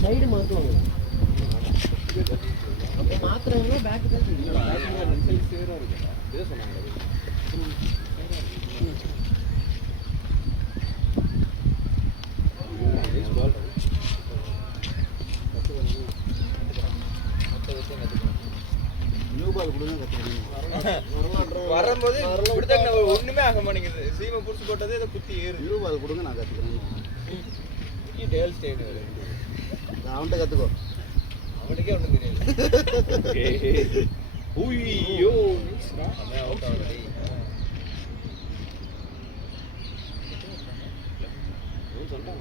Side மாற்றுவாங்க மாத்துறவங்க bag தான் சொன்னாங்க. வரும்போது ஒண்ணுமே ஆக மாட்டேங்குது. சீமை புடிச்சு போட்டதே இதை குத்தி ஏறு. அது கொடுங்க நான் கத்துக்கிறேன். அவன்கிட்ட கத்துக்கோ. அவனுக்கே ஒண்ணும் தெரியாது. ஊய்யோ சொல்றான்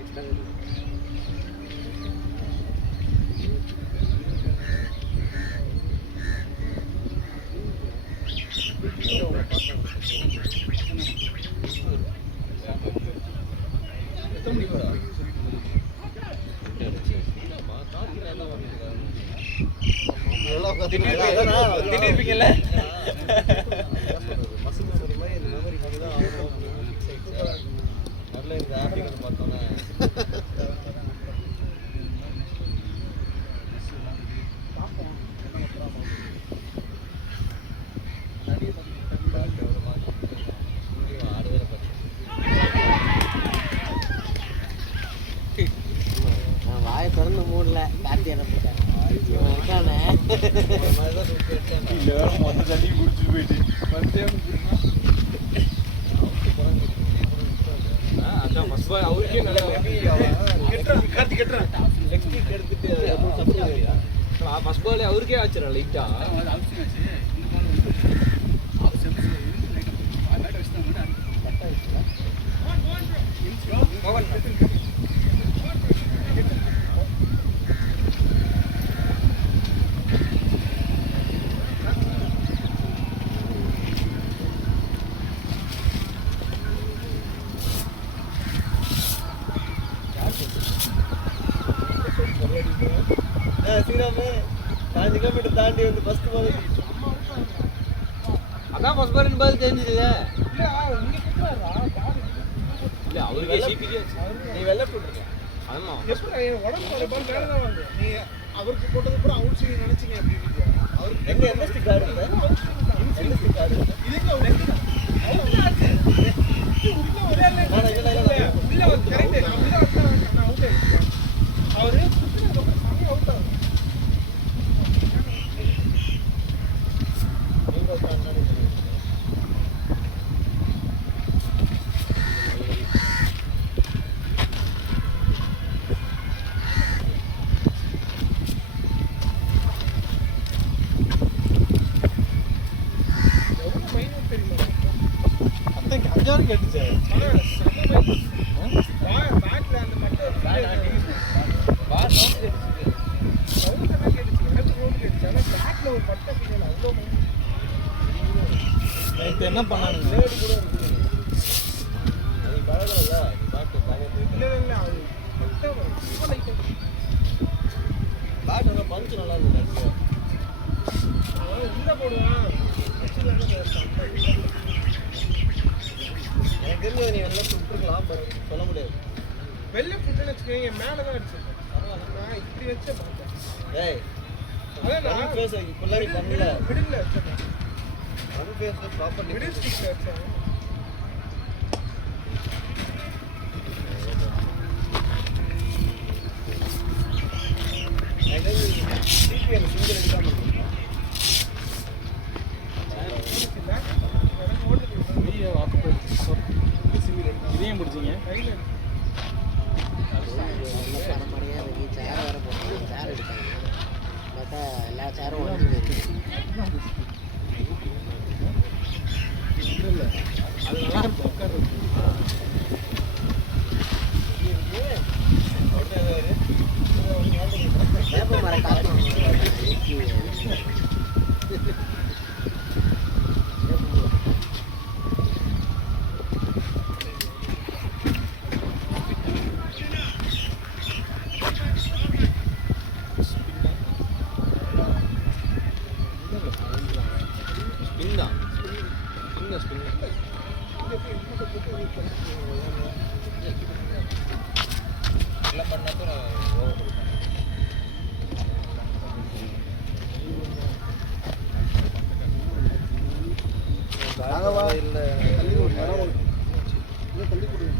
எக்ஸ்ட்ரா திட்டிருப்பீங்கல்ல நல்ல இந்த ஆப்பிள் பார்த்தோன்னே வாயை திறந்து மூடல கார்த்தி என்ன போட்டேன் மொத்த தண்ணி குடிச்சு போயிட்டு அவருக்கே நல்லா ஃபர்ஸ்ட் பால் அவருக்கே ஆச்சுரா லைட்டா ஸ்ரீராமு 5 கிலோமீட்டர் தாண்டி வந்து ஃபர்ஸ்ட் பால் அதான் ஃபர்ஸ்ட் பால் என்பது தெரிஞ்சது இல்ல அவருக்கே சிபிக்கு நீ வெள்ள போட்டுருக்க ஆமா எப்படி உடம்பு பால் மேல தான் வந்து நீ அவருக்கு போட்டது கூட அவுட் ஸ்விங் நினைச்சீங்க அப்படி அவருக்கு எங்க என்ன ஸ்டிக் ஆடுது என்ன ஸ்டிக் ஆடுது இதுக்கு அவுட் ஆச்சு உள்ள ஒரே இல்ல வந்து கரெக்ட் உள்ள வந்து நான் அவுட் ஆயிட்டேன் அவரு சுத்தினதுக்கு அப்புறம் சமயம் அவுட் ஆகுது கேட்டுச்சு என்ன பண்ணானுங்க பஞ்சு நல்லா இருந்தது உள்ள போடுவான் எனக்கு தெரிஞ்சது நீ வெள்ளை சுட்டுருக்கலாம் சொல்ல முடியாது வெள்ளை சுட்டுன்னு வச்சுக்கோங்க மேலே தான் அடிச்சிருக்கேன் நான் இப்படி வச்சே பார்த்தேன் ஏய் அதான் பேச இப்பெல்லாம் நீ பண்ணல மிடில் வச்சேன் அது பேச ப்ராப்பர் மிடில் ஸ்டிக்ல வச்சேன் சிபிஎம் சிங்கிள் எடுக்காம இதையும் பிடிச்சிங்க பரம்பரையாக இறங்கி சேர் வேறு போட்டாங்க சேர் எடுத்தாங்க பார்த்தா எல்லா சேரும் உடஞ்சி இல்லை அது நல்லா இருக்கும் உட்காரு வேப்ப மரம் காற்று இல்லை தள்ளி ஒரு நேரம் இல்லை தள்ளி கொடுங்க.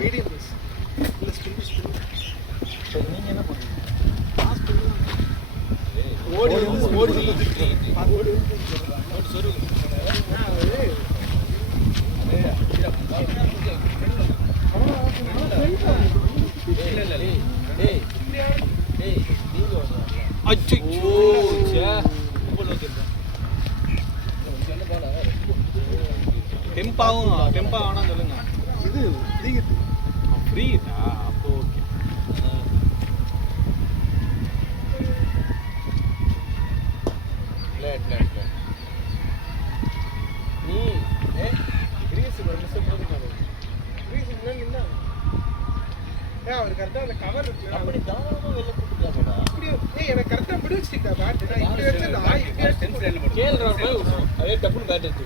மீடியம் பீஸ் இல்லை ஸ்பின் சரி நீங்கள் என்ன பண்ணுறீங்க? ஓடி ஓடி டெம்பாவும் டெம்பா வேணாம் சொல்லுங்க. இது ஃப்ரீ ஃப்ரீட்டா? அப்போ ஓகே. நீ கிரீஸ் மிஸ் போதும் கிரீஸ் என்ன அவர் கரெக்டாக அந்த கவர் இருக்கு அப்படி தாராளமாக வெளில கூப்பிட்டுருக்காங்கடா. அப்படியே எனக்கு கரெக்டாக பிடி வச்சுட்டா பேட் நான் இப்படி வச்சு அதே டப்புன்னு பேட் எடுத்து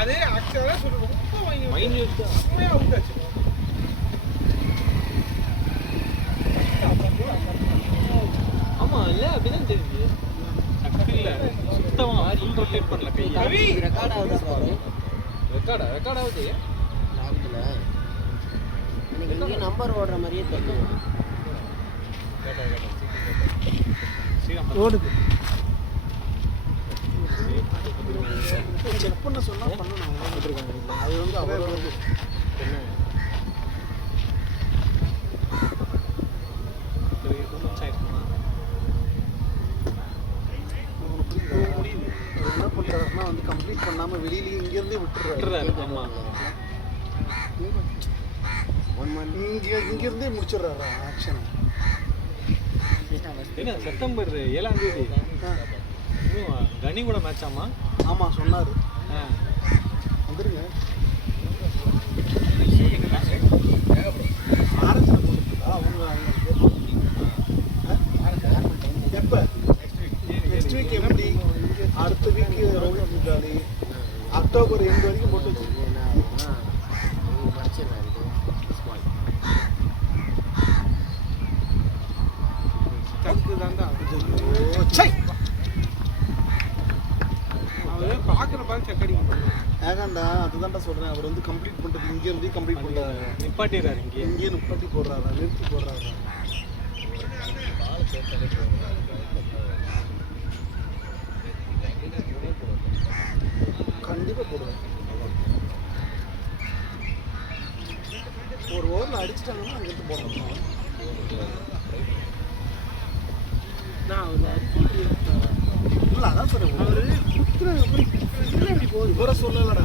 அதே ஆக்சுவலாக சொல்லி ரொம்ப வாங்கி மைன்யூட் தான். அப்படியே அவுட் ஆச்சு. ஆமாம் இல்லை அப்படிதான் தெரியுது. இல்லை சுத்தமாக ஃபுல் ரொட்டேட் பண்ணல கை. ரெக்கார்ட் ஆகுதா பாரு. ரெக்கார்ட் ஆகுது. லாக்ல எனக்கு இங்கே நம்பர் ஓடுற மாதிரியே தெரியும். ஓடுது. செக் பண்ண சொன்னால் பண்ணணும். அது வந்து அவர் வந்து என்ன என்ன பண்ணுறாருன்னா வந்து கம்ப்ளீட் பண்ணாமல் வெளியிலேயே இங்கேருந்தே விட்டுறாரு. ஆமாம், இங்கேருந்தே முடிச்சிடுறாரு ஆக்ஷனை. என்ன செப்டம்பர் 7ஆம் தேதி இன்னும் கனி கூட மேட்ச் ஆமா? ஆமாம் சொன்னார். ஆ வந்துருங்க. ஆரஞ்சில் போட்டுருக்கா அவங்க எப்போ? நெக்ஸ்ட் வீக் எப்படி? அடுத்த வீக் ரோஹித் முட்டாளி அக்டோபர் 8 வரைக்கும் போட்டு வச்சு. அவர் பார்க்குற பால் சக்கடிங்க ஏகாண்டா அதுதான்டா சொல்கிறேன். அவர் வந்து கம்ப்ளீட் பண்ணுறது இங்கேருந்து கம்ப்ளீட் பண்ணுறாரு. நிப்பாட்டிடுறாரு. இங்கேயே நிப்பாட்டி போடுறாரா நிறுத்தி போடுறாரா? கண்டிப்பாக போடுவேன். ஒரு ஓவரில் அடிச்சிட்டாங்கன்னா அங்கேருந்து போடணும். இல்லை அதான் சொல்கிறேன். அவர் போகுது இவரை சொல்லலடா.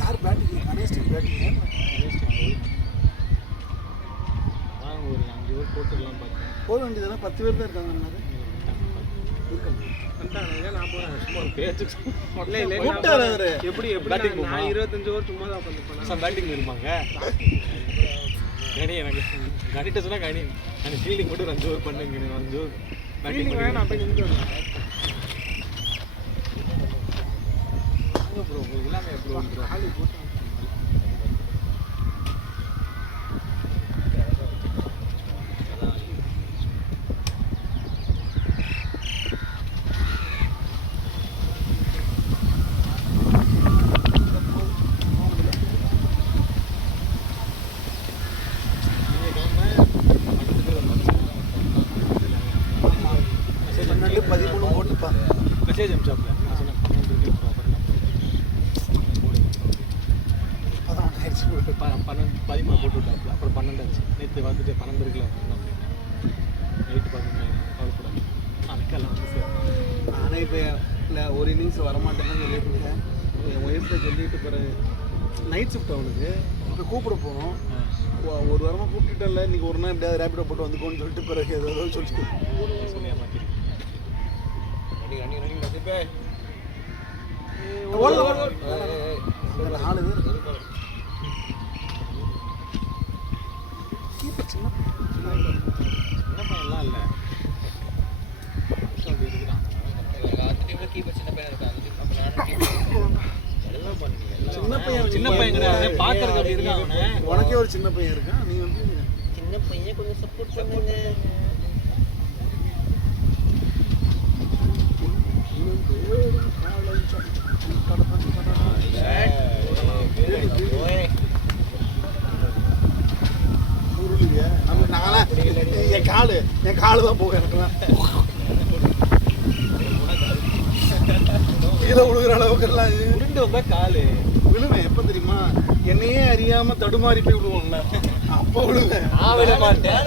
யார் பேட்டிங்? கணேஷ் பேட்டிங் வாங்க ஒரு 5 ஓவர் போட்டுக்கலாம் பார்த்தேன். போக வேண்டியதானே? 10 பேர் தான் இருக்காங்க. எப்படி எப்படி நான் 25 ஓவர் சும்மா தான் உட்காந்து பேட்டிங் இருப்பாங்க. கனி எனக்கு கனிட்ட சொன்னா கனி அந்த ஃபீல்டிங் மட்டும் ஒரு 5 ஓவர் பண்ணுங்க. 5 ஓவர் பேட்டிங் வேணாம். அப்போ நின்று ப்ரோ உங்களுக்கு எல்லாமே ப்ரோ ஆளு போட்டு மெசேஜ் அனுப்பிச்சாப்ல. நான் சொன்னேன் 12 13 போட்டு விட்டாப்ல. அப்புறம் 12 ஆச்சு. நேற்று வந்துட்டு 12 இருக்குல்ல நைட்டு 11 கவலைப்படாது. அதுக்கெல்லாம் வந்து சார் நானே இப்போ இல்லை ஒரு இன்னிங்ஸ் வரமாட்டேன்னு சொல்லியிருந்தேன். என் ஒய்ஃப்ட சொல்லிட்டு பிறகு நைட் ஷிஃப்ட் அவனுக்கு இப்போ கூப்பிட போனோம். ஒரு வாரமாக கூப்பிட்டுட்டேன்ல இன்றைக்கி ஒரு நாள் எப்படியாவது ரேபிடோ போட்டு வந்துக்கோன்னு சொல்லிட்டு பிறகு ஏதோ சொல்லிட்டு சொல்லியா மாற்றி நாலு பேர் கீப்பர் சின்ன சின்ன பையன்லாம் இல்லை. அப்படி இருக்கிறான். சின்ன பையன் கிடையாது பாக்குறதுக்கு அப்படி இருக்கான் அவனை. உனக்கே ஒரு சின்ன பையன் இருக்கான், நீ வந்து சின்ன பையன் கொஞ்சம் சப்போர்ட் பண்ணுங்க. உருளுவியா? நான்லாம் என் காலு தான் போகும் எனக்குலாம். கீழே விழுகிற அளவுக்கு எல்லாம் உருண்டு வந்தா காலு விழுவேன். எப்ப தெரியுமா? என்னையே அறியாம தடுமாறி போய் விழுவோம்ல, அப்ப விழுவேன். விட மாட்டேன்.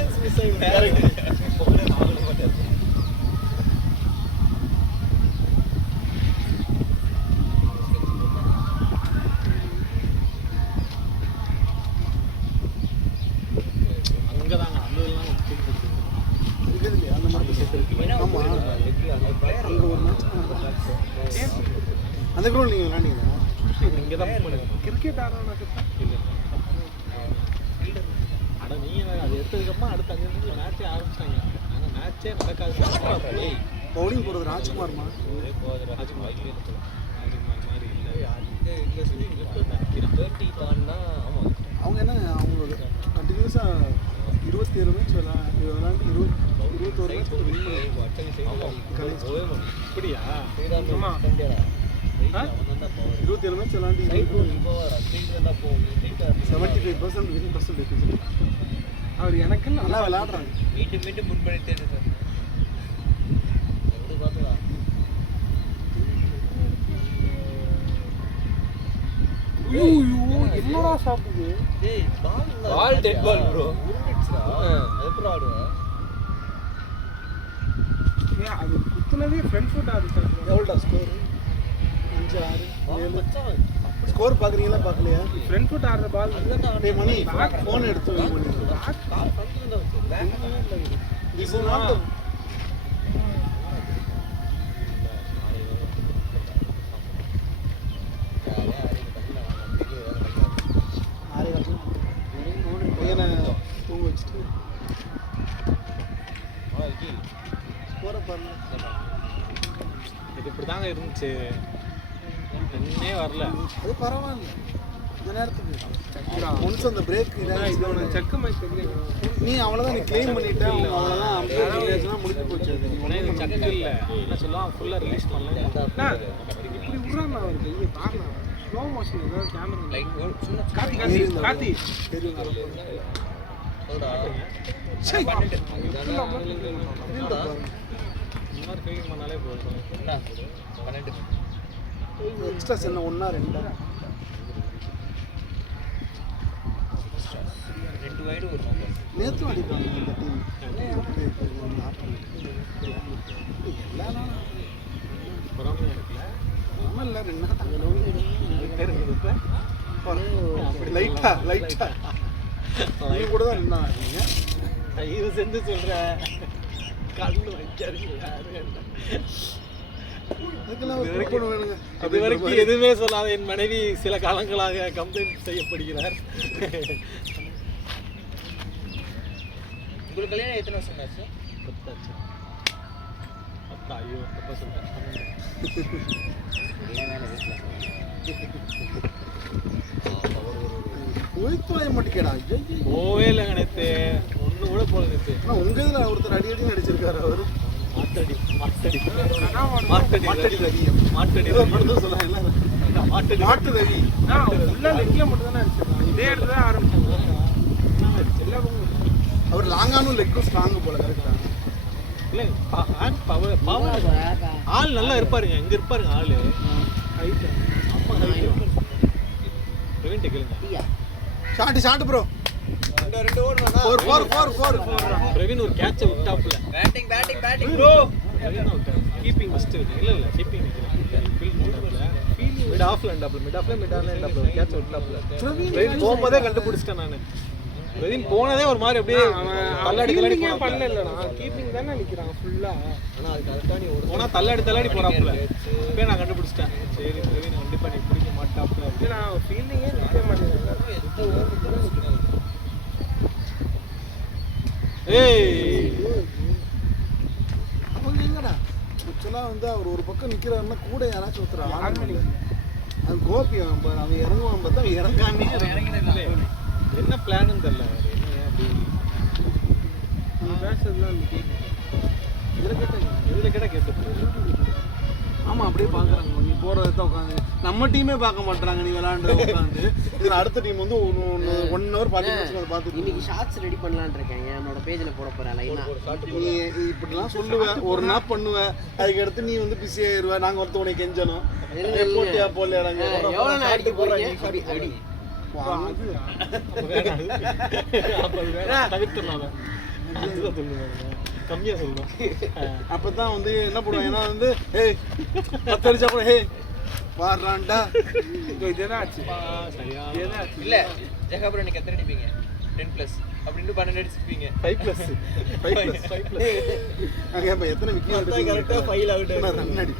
அங்கதாங்க அந்த இதெல்லாம் இருக்குது இல்லையா? அந்த மாதிரி ஆமா, அங்க ஒரு மேட்ச் அந்த கிரௌண்ட் நீங்க விளையாண்டீங்களா? இங்கே தான் பண்ணுங்க. கிரிக்கெட் ஆடுறானா? இல்லை அட நீங்கள் அது எடுத்ததுக்கப்புறம் அடுத்த 5 நிமிஷத்துல மேட்சே ஆரம்பிச்சிட்டாங்க. ஆனால் மேட்சே நடக்காது. பவுலிங் போறது ராஜ்குமார்மா? ராஜ்குமார் மாதிரி இல்லை. அவங்க என்ன அவங்களோட கண்டினியூஸாக 27 மேட்ச் விளையாண்டு 21 மேட்ச் இப்படியா? 27 மேட்ச் விளையாண்டு 75% வின் பர்சன்டேஜ். அவர் எனக்கு நல்லா விளையாடுறாங்க. மீண்டும் முன்படுத்தே சார். எப்படி பார்த்தா என்னடா சாப்பிடுது? டேய் பால் டெட் பால் ப்ரோ. உருண்டுச்சுடா. அது எப்படி ஆடுவா? அது குத்துனதே ஃப்ரண்ட் ஃபுட் ஆடுது. எவ்வளோடா ஸ்கோர்? 5-6 7. ஸ்கோர் பார்க்குறீங்களா பார்க்கலையா? ஃப்ரண்ட் ஃபுட் ஆடுற பால் டேய் மணி ஃபோன் எடுத்து வை மணி. கால் ஃப்ரண்ட்ல தான் வச்சு. பேக்ல இல்ல. திஸ் இஸ் நாட் பையனை தூங்க வச்சுட்டு ஸ்கோரை பாருங்க. இது இப்படி தாங்க இருந்துச்சு. என்னே வரல. அது பரவாயில்ல, இந்த நேரத்துக்கு ஒன்ஸ் அந்த பிரேக் செக்கு மேட்ச் நீ அவ்வளோதான், நீ கிளைம் பண்ணிட்ட அவ்வளோதான். அம்பேத்கர் முடிஞ்சு போச்சு. அது உடனே இது சக்கு இல்லை என்ன சொல்லுவான், ஃபுல்லாக ரிலீஸ் பண்ணல. இப்படி விட்றான் அவர் கையை பாருங்க. ஸ்லோ மோஷன் ஏதாவது கேமரா லைட் சின்ன காத்தி தெரியும். இந்த மாதிரி ஃபீலிங் பண்ணாலே போதும். என்ன 12 எக்ஸ்ட்ராஸ் என்ன 1 2 2 வைடு ஒரு நம்பர். நேற்று அடிப்பாங்க இந்த டீம். பொறாமையாக இருக்குல்ல. ஆமாம் இல்லை 2 நாள் லைட்டா நீ கூட தான் இருந்தாங்க. தயவு செஞ்சு சொல்கிறேன், கண்ணு வைக்காதீங்க யாரும். அதுக்கெல்லாம் ஒரு பொறுப்பு வேணுங்க. இது வரைக்கும் எதுவுமே சொல்லாத என் மனைவி சில காலங்களாக கம்ப்ளைண்ட் செய்யப்படுகிறார். உங்களுக்கு கல்யாணம் எத்தனை வருஷம் ஆச்சு? 10 ஆச்சு. 10 ஐயோ தப்பா சொல்றேன். ஒய்த்துளைய மாட்டேங்கடா. போவே இல்லை நேற்று, ஒன்று கூட போல நேற்று. ஆனால் உங்கள் இதில் ஒருத்தர் அடி நடிச்சிருக்காரு. அவர் மாட்டடி மாட்டடி மாட்டடி ரவி மாட்டடி மட்டும் சொல்லலாம். மாட்டடி மாட்டு ரவி ஃபுல்லாக லெக்கில் மட்டும் தானே அடிச்சிருக்காங்க. இதே இடத்துல தான் ஆரம்பிச்சாங்க. அவர் லாங்கானும் லெக்கும் ஸ்ட்ராங்கு போல. கரெக்டாக இல்லை பவர் பவர் ஆள் நல்லா இருப்பாருங்க. இங்கே இருப்பாருங்க ஆள் ஹைட்டு. அம்மா ஹைட்டு. பிரவீன் கேளுங்க. Shot bro. 2 ஓடுறானா? 4 பிரவீன் ஒரு கேட்சை விட்டாப்புல. Batting bro. கீப்பிங் ஃபர்ஸ்ட் இருக்கு. இல்ல கீப்பிங் ஃபீல்ட் பண்ணாப்ல. மிட் ஆஃப்ல எண்டாப்ல கேட்ச் விட்டாப்ல. பிரவீன் போகும்போதே கண்டுபிடிச்சிட்டேன் நான். பிரவீன் போனதே ஒரு மாதிரி அப்படியே தள்ளாடி பண்ணல. இல்லடா கீப்பிங் தானே நிக்கிறாங்க ஃபுல்லா. ஆனா அது கரெக்ட்டா நீ போனா தள்ளாடி போறாப்ல. இப்பவே நான் கண்டுபிடிச்சிட்டேன். சரி பிரவீன் கண்டிப்பா நீ பிடிக்க மாட்டாப்ல. அப்படி நான் ஃபீல்டிங்கே நிக்க மாட்டேன். ஏய் அவங்க எங்கடா ஆக்சுவலாக வந்து அவர் ஒரு பக்கம் நிற்கிறாருன்னா கூட யாராச்சும் ஒருத்தர் ஆரம்பி அது கோபி அவன் பாரு, அவன் இறங்குவான் பார்த்தா அவன் இறங்காமே என்ன பிளான்னு தெரியல அவர் என்ன அப்படி நீ பேசுறதுலாம் இதில் கேட்டால் கேட்டு ஆமாம் அப்படியே பார்க்குறாங்க நீ போகிறத தான் உட்காந்து நம்ம டீமே பார்க்க மாட்டாங்க நீ விளாண்டு உட்காந்து இதில் அடுத்த டீம் வந்து 1 hour 40 minutes அதை பார்த்துட்டு இன்னைக்கு ஷார்ட்ஸ் ரெடி பண்ணலான்னு இருக்கேன் என்னோட பேஜில் போட போகிறேன் லைனா. நீ இப்படிலாம் சொல்லுவேன் ஒரு நாள் பண்ணுவேன் அதுக்கு அடுத்து நீ வந்து பிஸி ஆயிடுவேன் நாங்கள் ஒருத்த உனக்கு கெஞ்சணும் போட்டியா போடல எவ்வளோ நான் அடிக்க போகிறீங்க அப்படி அடி தவிர்த்துடலாம் கம்மியாக சொல்லுவோம். அப்போ தான் வந்து என்ன பண்ணுவேன் ஏன்னா வந்து ஏய் 10 அடிச்சா கூட ஹே பாடுறான்டா இதெல்லாம் ஆச்சு சரியா இல்ல ஜெகபுரம் நீங்க எத்தனை அடிப்பீங்க 10+ அப்படின்னு 12 அடிச்சிருப்பீங்க 5+. நாங்கள் இப்போ எத்தனை விக்கெட் கரெக்டாக 5 ஆகிட்டு ரன் அடி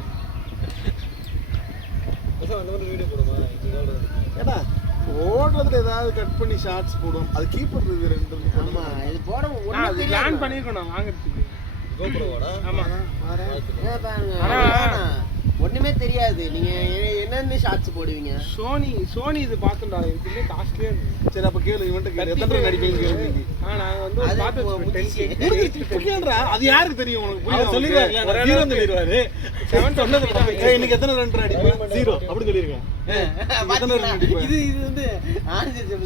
அந்த மாதிரி வீடியோ போடுமா ஏடா ஓடுறதுல ஏதாவது கட் பண்ணி ஷார்ட்ஸ் போடுவோம் அது கீப்பர் இது 2 ஆமாம் இது போட அது பிளான் பண்ணியிருக்கணும் வாங்குறதுக்கு கோபுரவோட ஆமாம் ஒண்ணுமே தெரியாது நீங்க என்னென்ன ஷார்ட்ஸ் போடுவீங்க. சோனி இது பார்த்துடா இதுக்குள்ளே காஸ்ட்லியாக இருந்துச்சு. சரி அப்போ கேளு இவன்ட்ட கேளு எத்தனை ரன் அடிப்பீங்க கேளு நாங்கள் வந்து ஒரு பார்த்து கேளுடா அது யாருக்கு தெரியும் உனக்கு அவர் சொல்லிடுவாருல ஜீரோ சொல்லிடுவாரு 7 சொன்னது இன்னைக்கு எத்தனை ரன் அடிப்பேன் 0 அப்படின்னு சொல்லியிருக்கேன். எத்தனை ரன் அடிப்பேன் இது வந்து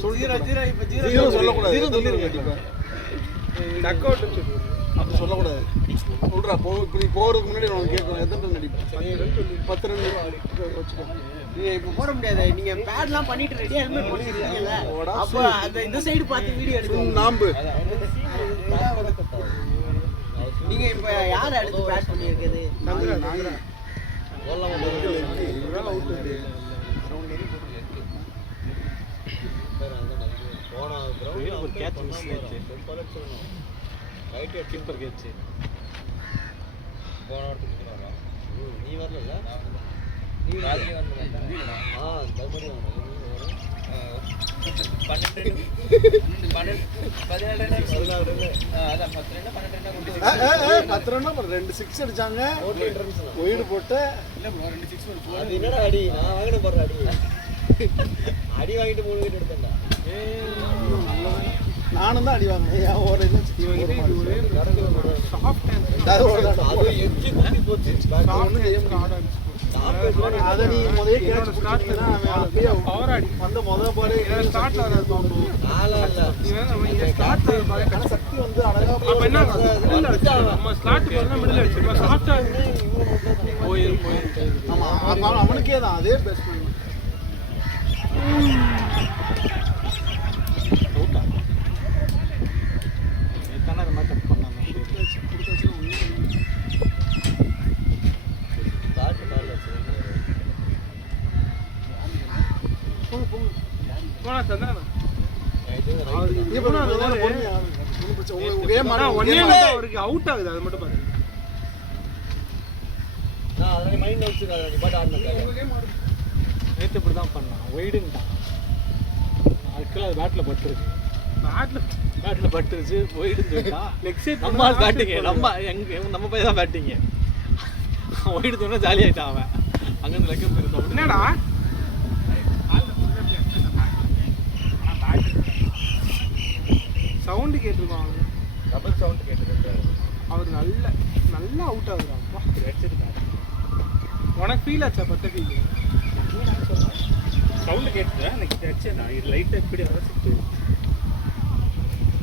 0 இப்ப 0 ஜீரோ சொல்லக்கூடாது ஜீரோ எத்தனை run சொல்லிருங்க. அடிப்பேன் டக் அவுட்னு சொல்லுவாங்க. அப்படி சொல்லக்கூடாது சொல்றா இப்படி போறதுக்கு முன்னாடி உனக்கு கேட்கணும் எத்தனை ரன் அடிப்பேன் 10 ரன் வச்சுக்கோ நீங்க இப்ப போட முடியாது. நீங்க பேட்லாம் பண்ணிட்டு ரெடியா ஹெல்மெட் போட்டுருக்கீங்கல்ல அப்ப அந்த இந்த சைடு பார்த்து வீடியோ எடுக்கணும். நாம்பு நீங்க இப்ப யார் அடுத்து பேட் பண்ணியிருக்குது? நாங்க ஒரு கேட்ச் மிஸ் ஆயிடுச்சு. Right keeper catch. போன வாரத்துக்கு நிற்கிறாரா நீ வரல நீ ராஜி வந்து தர்மடி 10 ரன் 2 6 அடிச்சாங்க ஒயிடு போட்டு அது என்னடா அடி நான் வாங்கின போடுற அடி வாங்கிட்டு 3 விக்கெட் எடுத்தேன்டா. நானும் தான் அடி வாங்கினேன் என் ஓட அதை நீ முதலே கேட்ச் வந்த முதல் பாரு சக்தி வந்து ஆமா அவனுக்கே தான் அதே பெஸ்ட் அவுட் ஆகுது அது மட்டும் பாருங்க. நேற்று இப்படி தான் பண்ணான் ஒயிடுன்ட்டான். அதுக்குள்ள அது பேட்டில் பட்டுருச்சு. பேட்டில் பட்டுருச்சு ஒயிடுன்னு லெக் சைட் நம்ம பேட்டிங்க நம்ம பையன் தான் பேட்டிங்க. ஒயிடு தோணா ஜாலி ஆகிட்டான் அவன் அங்கேருந்து லெக்கம் போயிருந்தான். என்னடா சவுண்டு கேட்டிருக்கோம் அவனுக்கு. Double sound கேட்டுருக்காரு. அவர் நல்லா அவுட் ஆகுது. அப்பா உனக்கு ஃபீல் ஆச்சா? பத்த ஃபீல் சவுண்டு கேட்டு எனக்கு அடிச்சு நான் இது லைட்டாக இப்படி அரைச்சிட்டு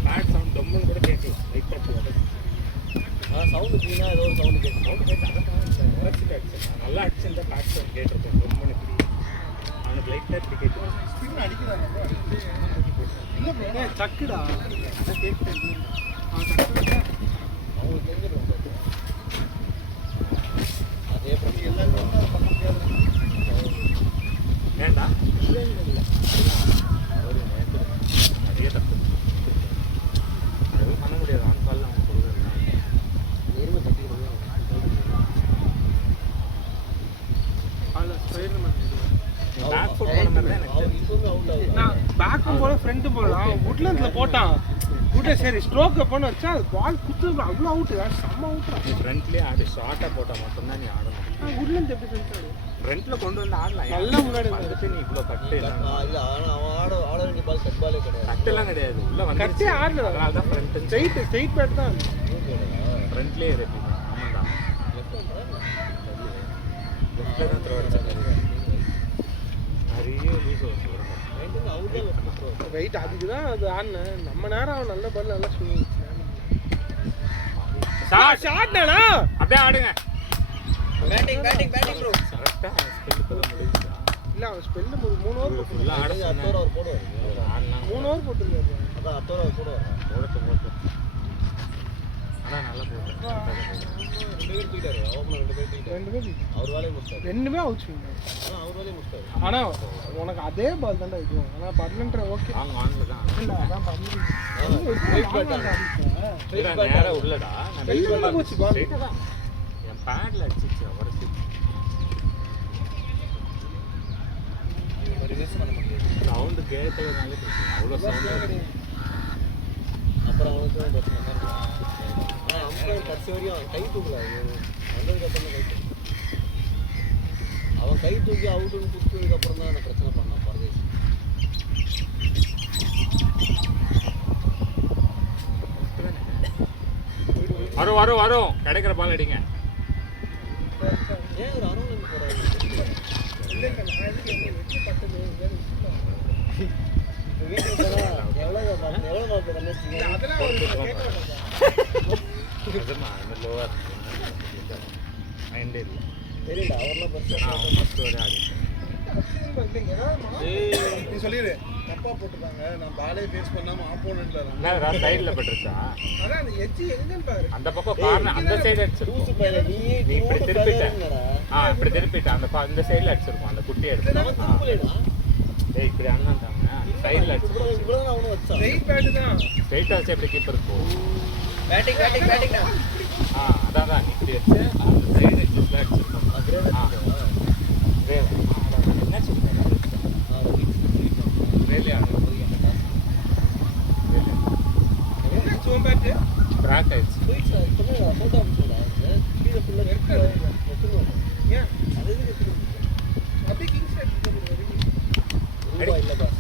பேட் சவுண்ட் டொம்முன்னு கூட கேட்கலாம் லைட்டாக சவுண்டு க்ளீனாக ஏதோ ஒரு சவுண்டு கேட்கும். சவுண்டு கேட்டு அரைச்சிட்டு அடிச்சேன் நான் நல்லா அடிச்சிருந்தா பேட் சவுண்ட் கேட்டிருப்பேன் டொம்முன்னு இப்படி அவனுக்கு லைட்டாக இப்படி கேட்கும் சக்குடா கேட்குறேன். அவங்களுக்கு தெரிஞ்சிடும். அதே வேண்டா அவர் நேற்று நிறைய தப்பு எதுவும் பண்ண முடியாது ஆன் காலில் அவங்க கொடுக்குறது எருமை தட்டிக்கிறோம். பேக் ஃபுட் பண்ண மாதிரி தான் எனக்கு அவர் இப்போவும் அவுட் ஆகுது. நான் பேக்கும் போல ஃப்ரண்ட்டும் போல வுட்லேண்ட்ல போட்டான். அவுட்டே சரி ஸ்ட்ரோக் பண்ண வச்சா அது பால் குத்து அவ்வளோ அவுட்டு செம்ம அவுட்ரா. நீ ஃப்ரண்ட்லேயே ஆடி ஷார்ட்டாக போட்டால் மட்டும்தான் நீ ஆடணும். உள்ள எப்படி செஞ்சாரு ஃப்ரண்ட்டில் கொண்டு வந்து ஆடலாம். நல்லா முன்னாடி வந்துட்டு நீ இவ்வளோ கட்டு இல்ல ஆனா அவன் ஆட வேண்டிய பால் கட் பாலே கிடையாது. கட்டெல்லாம் கிடையாது. உள்ள வந்து கட்டே ஆடல. அதனால தான் ஃப்ரண்ட் ஸ்ட்ரைட் பேட் தான். ஃப்ரண்ட்லேயே இருப்பீங்க. ஆமாண்டா லெஃப்ட்டில் தான் த்ரோ அடிச்சாங்க. நிறைய லூஸ் வருது. வெயிட் அதுக்கு தான் அது ஆடினேன். நம்ம நேரம் அவன் நல்ல பால் நல்லா ஸ்விங் ஷாட்னா அப்படியே ஆடுங்க. Batting bro. கரெக்டாக ஸ்பெல் இப்போ தான் முடிஞ்சுச்சா? இல்ல அவன் ஸ்பெல் 3 ஓவர் ஃபுல்லாக ஆட சொன்னேன். அத்தோர் அவர் போடுவார். ஆடலாம். 3 ஓவர் போட்டுருக்காரு. அதான் அத்தோர் அவர் போடுவார். போட்டு ஆனால் நல்லா போட்டு ரெண்டு பேர் தூக்கிட்டாரு. ஓப்பனர் ரெண்டு பேர் தூக்கிட்டாரு. ரெண்டு பேர் அவர் வேலையை முடிச்சிட்டாரு. ரெண்டுமே அவுட் ஸ்விங். ஆனா அவர் வேலையை முடிச்சிட்டாரு. ஆனா உனக்கு அதே பால் தான்டா இருக்கும். ஆனா பர்லன்ற ஓகே வாங்க ஆனில் தான் இல்ல அதான் பர்லன் நேராக உள்ளடா. நான் வெளியில போச்சு ball. ஸ்ட்ரைட்டாக தான் என் பேடில் அடிச்சிச்சு. உடச்சி ரிவர்ஸ் பண்ண முடியாது. சவுண்டு கேட்கலனாலே பிரச்சனை. அவ்வளோ சவுண்டு. அப்புறம் அவனுக்கு பிரச்சனை தான். ஆனால் அம்பையர் கடைசி வரையும் அவன் கை தூக்கல. வந்ததுக்கப்புறம் கை தூக்கல. அவன் கை தூக்கி அவுட்டுன்னு கொடுத்ததுக்கப்புறம் தான் எனக்கு பிரச்சனை பண்ணான் பரதேஷ். வரும் கிடைக்கிற பால் அடிங்க. ஏன் ஒரு அனுமதி போறாரு? வீட்டுக்கு போனா எவ்வளோ மார்க் ரமேஷ்? நிஜமா அந்த லோவாக மைண்டே இல்லை. தெரியல அவர்லாம் பிரச்சனை. நான் ஃபஸ்ட்டு வரை ஆடி நீ சொல்லிடு தப்பா போட்டுருக்காங்க. நான் பாலே ஃபேஸ் பண்ணாம ஆப்போனன்ட்ல என்ன சைடில் பட்டுருச்சா? அதான் அந்த எட்ஜ் எங்கன்னு பாரு. அந்த பக்கம் கார்னர் அந்த சைடு அடிச்சிருக்கும். லூசு பையல நீ இப்படி திருப்பிட்டேன். இப்படி திருப்பிட்டேன். அந்த சைடில் அடிச்சிருக்கும். அந்த குட்டி எடுத்து ஏய் இப்படி அண்ணாண்டாங்க சைடில் அடிச்சிருக்கும். இவ்வளோ அவனும் வச்சான். ஸ்ட்ரைட் பேட் தான். ஸ்ட்ரைட்டாக வச்சு எப்படி கீப்பர் இருக்கும். பேட்டிங் தான். அதான் இப்படி வச்சு அந்த சைடு அடிச்சிருக்கும். என்ன சொல்லுங்க என்ன சுவம் பேட் கிராக் ஆயிடுச்சு. ஃபோட்டோ அனுப்பிச்சுடா. கீழே ஃபுல்லாக எடுத்துருவாங்க. ஏன் அது எதுக்கு அப்படியே கிங்ஸ் ரூபா இல்லை பாஸ்.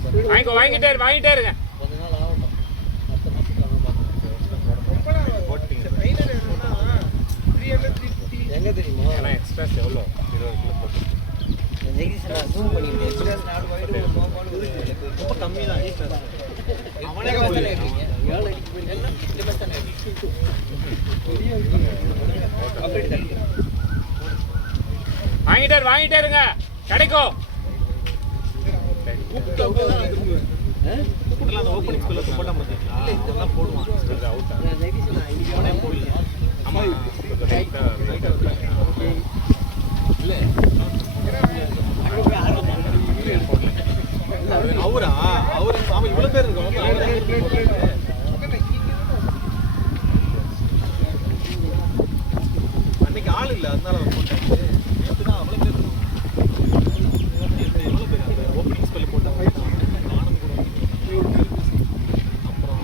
வாங்கிட்டே இருங்க. கொஞ்ச நாள் ஆகட்டும். அடுத்த மாதத்துக்கு அவன் பார்க்கணும். ரொம்ப நாள் போட்டிங்க. ஃபைனல் என்னன்னா 300 350 எங்கே தெரியுமா? ஏன்னா எக்ஸ்ட்ராஸ் எவ்வளோ 20 கிலோ போட்டு ஜூம் பண்ணிட்டேன். ரொம்ப கம்மி தான். அவனே வந்து இருக்கீங்க. ஏழு அடிக்கு போயிருக்கீங்க. லிமிட் தானே அப்படி தான். வாங்கிட்டே இருங்க கிடைக்கும். அந்த ஓப்பனிங் ஸ்கூல்ல போட்டா பார்த்தீங்களா? இதெல்லாம் போடுவான். இது அவுட் அவனே போடல. ஆமா ரைட்டா இல்ல அவரா அவரு அவன் இவ்வளவு பேர் இருக்காங்க. அன்னைக்கு ஆள் இல்ல அதனால அவன் போட்டாரு. நேத்து தான் அவ்வளவு பேர் எவ்வளவு பேர் அந்த ஓப்பனிங் ஸ்பெல் போட்டாங்க. நானும் கூட அப்புறம்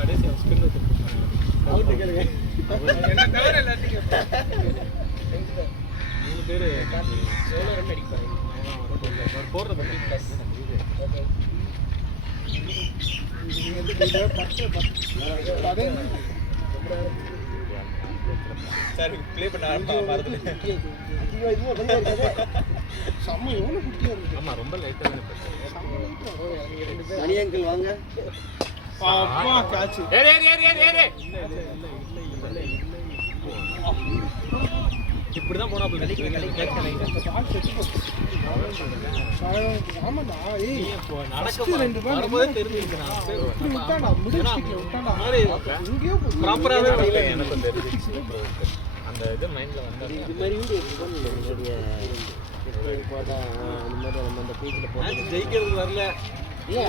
கடைசி அவன் ஸ்பின் அவுட்டு கேளுங்க. என்ன தவிர எல்லாத்தையும் 3 பேர் எவ்வளோ ரன் அடிப்பாரு? போடுற பத்தி ப்ளஸ் சார் ப்ளே பண்ண மறந்துல. செம்ம எவ்வளோ குட்டியாக இருக்கு. ஆமா ரொம்ப லைட்டா மணி அங்கிள் வாங்க. அப்பா காச்சு ஏறு இப்படிதான் போனா ஆமாடா ஏய் நடக்க ரெண்டு பேர் வரும்போதே தெரிஞ்சுக்கிறான். விட்டாண்டா முடிச்சுட்டு விட்டாண்டா இங்கேயோ ப்ராப்பராகவே எனக்கு தெரிஞ்சிச்சு. அந்த இது மைண்ட்ல வந்து இது மாதிரி வீடியோ என்னுடைய போட்டால் இந்த மாதிரி நம்ம அந்த பேஜில் போட்டு ஜெயிக்கிறது வரல. இல்லை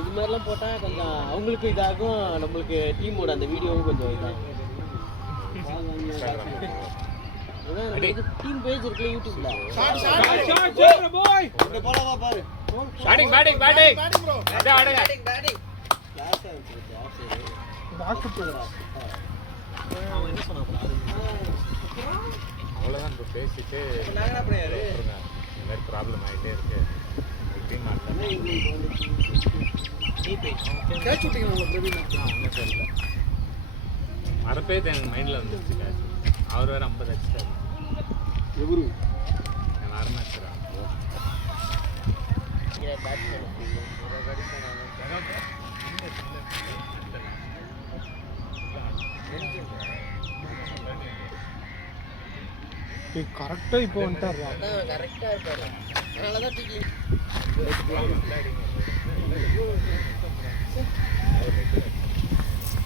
இது மாதிரிலாம் போட்டால் கொஞ்சம் அவங்களுக்கும் இதாகும், நம்மளுக்கு டீமோட அந்த வீடியோவும் கொஞ்சம் இதாகும். டீம் பேஜ் இருக்குல்ல யூடியூப்ல. இங்க போலாமா பாரு. Batting batting bro. ஆடுங்க. பேட்டிங் கிளாஸ் ஆச்சு ஆஃப் அவன் என்ன சொன்னான் அவ்வளோதான் இப்போ பேசிட்டு நாங்க என்ன பண்ணியாரு விட்டுருங்க. இந்த மாதிரி ப்ராப்ளம் ஆகிட்டே இருக்கு டீம் ஆடல கேட்ச் விட்டீங்க உங்களை பிரவீன் ஒன்றும் தெரியல மறப்பே எனக்கு மைண்டில் வந்துருச்சு catch. அவர் வேறு 50 அடிச்சிட்டாரு எவரு நான் ஆரம்பிச்சிடறேன் கரெக்டாக இப்போ வந்துட்டார் கரெக்டா இருப்பாரு. அதனாலதான் தூக்கி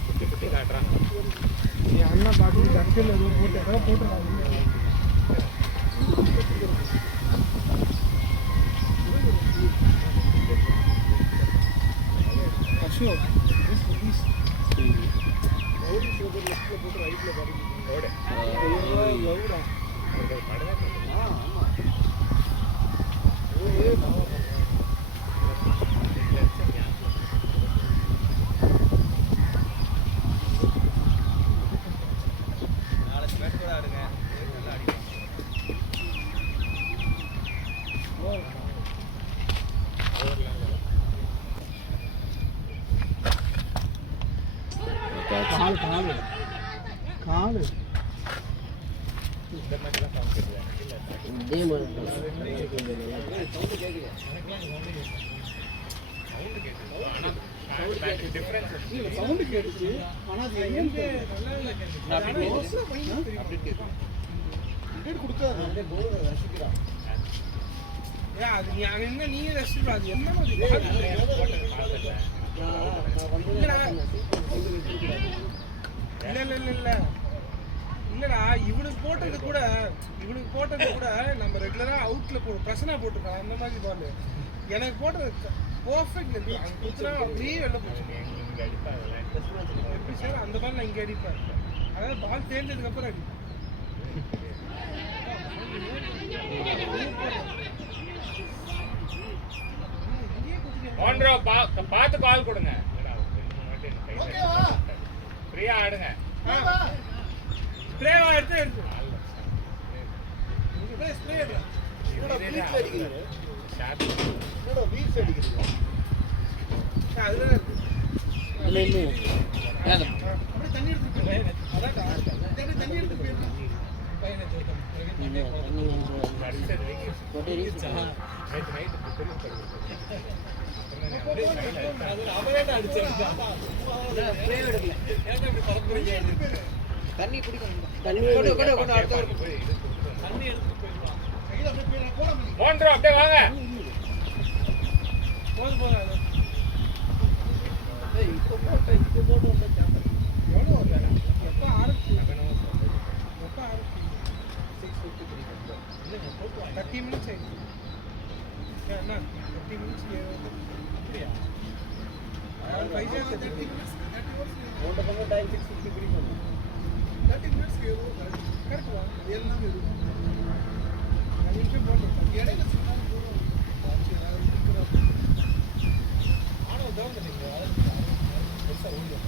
குட்டி குட்டி காட்டுறான் என் அண்ணன் பாட்டு கடைசியில் எதுவும் போட்டு ஏதாவது போட்டுருக்காங்க அசோக் ஓடு நாளைக்கு மேட்ச் கூட ஆடுங்க நல்லா அடிக்கும் காலு காலு காலு இந்த மாதிரிலாம் சவுண்ட் கேட்கல ஆனால் டிஃப்ரென்ஸ் சவுண்டு கேட்டுச்சு ஆனால் அது எங்கே டிக்கெட் கொடுக்காது அது நீ அங்கே என்ன நீ ரசிப்பா அது என்ன இல்லடா இவனுக்கு போட்டது கூட நம்ம ரெகுலரா அவுட்ல போடுவோம் பிரசனா போட்டுருக்கோம் அந்த மாதிரி பால் எனக்கு போட்டது பர்ஃபெக்ட் குத்துனா அப்படியே வெளில போச்சு இங்கே அடிப்பாங்க எப்படி சார் அந்த பால் நான் இங்கே அடிப்பேன் அதாவது பால் தேர்ந்ததுக்கு அப்புறம் அடிப்பேன் பார்த்து கால் கொடுங்க ஃப்ரீயா ஆடுங்க ஸ்ப்ரேவா எடுத்து அதுதான் தண்ணி குடிக்கணும். தண்ணி கொடு கொடு கொடு அடுத்த ஒரு தண்ணி எடுத்து அப்படியே வாங்க போதும் போதும் எப்போ ஆரம்பிச்சு 30 minutes ஆயிடுச்சு என்ன 30 minutes அப்படியா பைசா 30 minutes கரெக்ட் வா எல்லாம் இருக்கும் நிமிஷம் போட்டு இடையில ஆனால் தான் பெருசாக உண்டு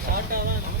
ஷார்ட்டாக தான் நம்ம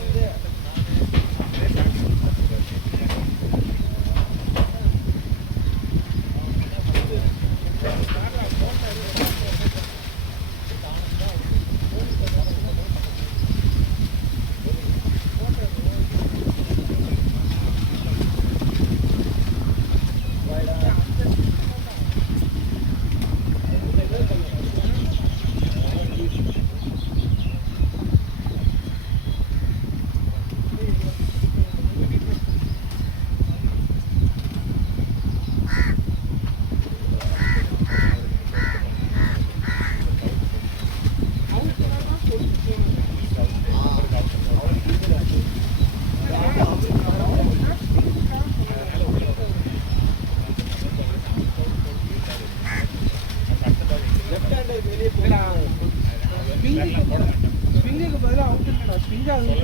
ஸ்விங்குக்கு பதிலாக அவுட் இல்லைடா ஸ்விங்காக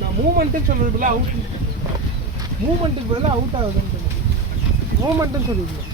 நான் மூமெண்ட்டுன்னு சொல்றது பதிலாக அவுட் மூமெண்ட்டுக்கு பதிலாக அவுட் ஆகுதுன்னு மூமெண்ட்டுன்னு சொல்லிடுவேன்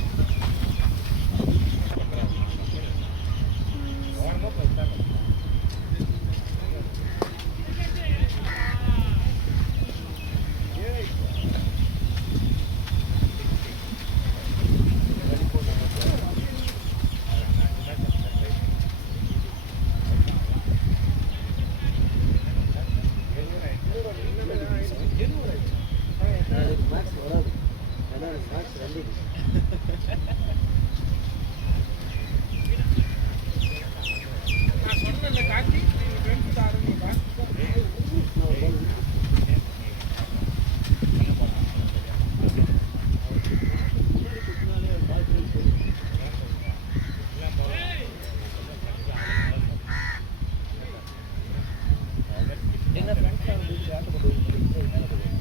என்ன ஃப்ரெண்ட்ஸ் வந்து விளையாட்டு கொண்டு போய் மேலே போடுவோம்.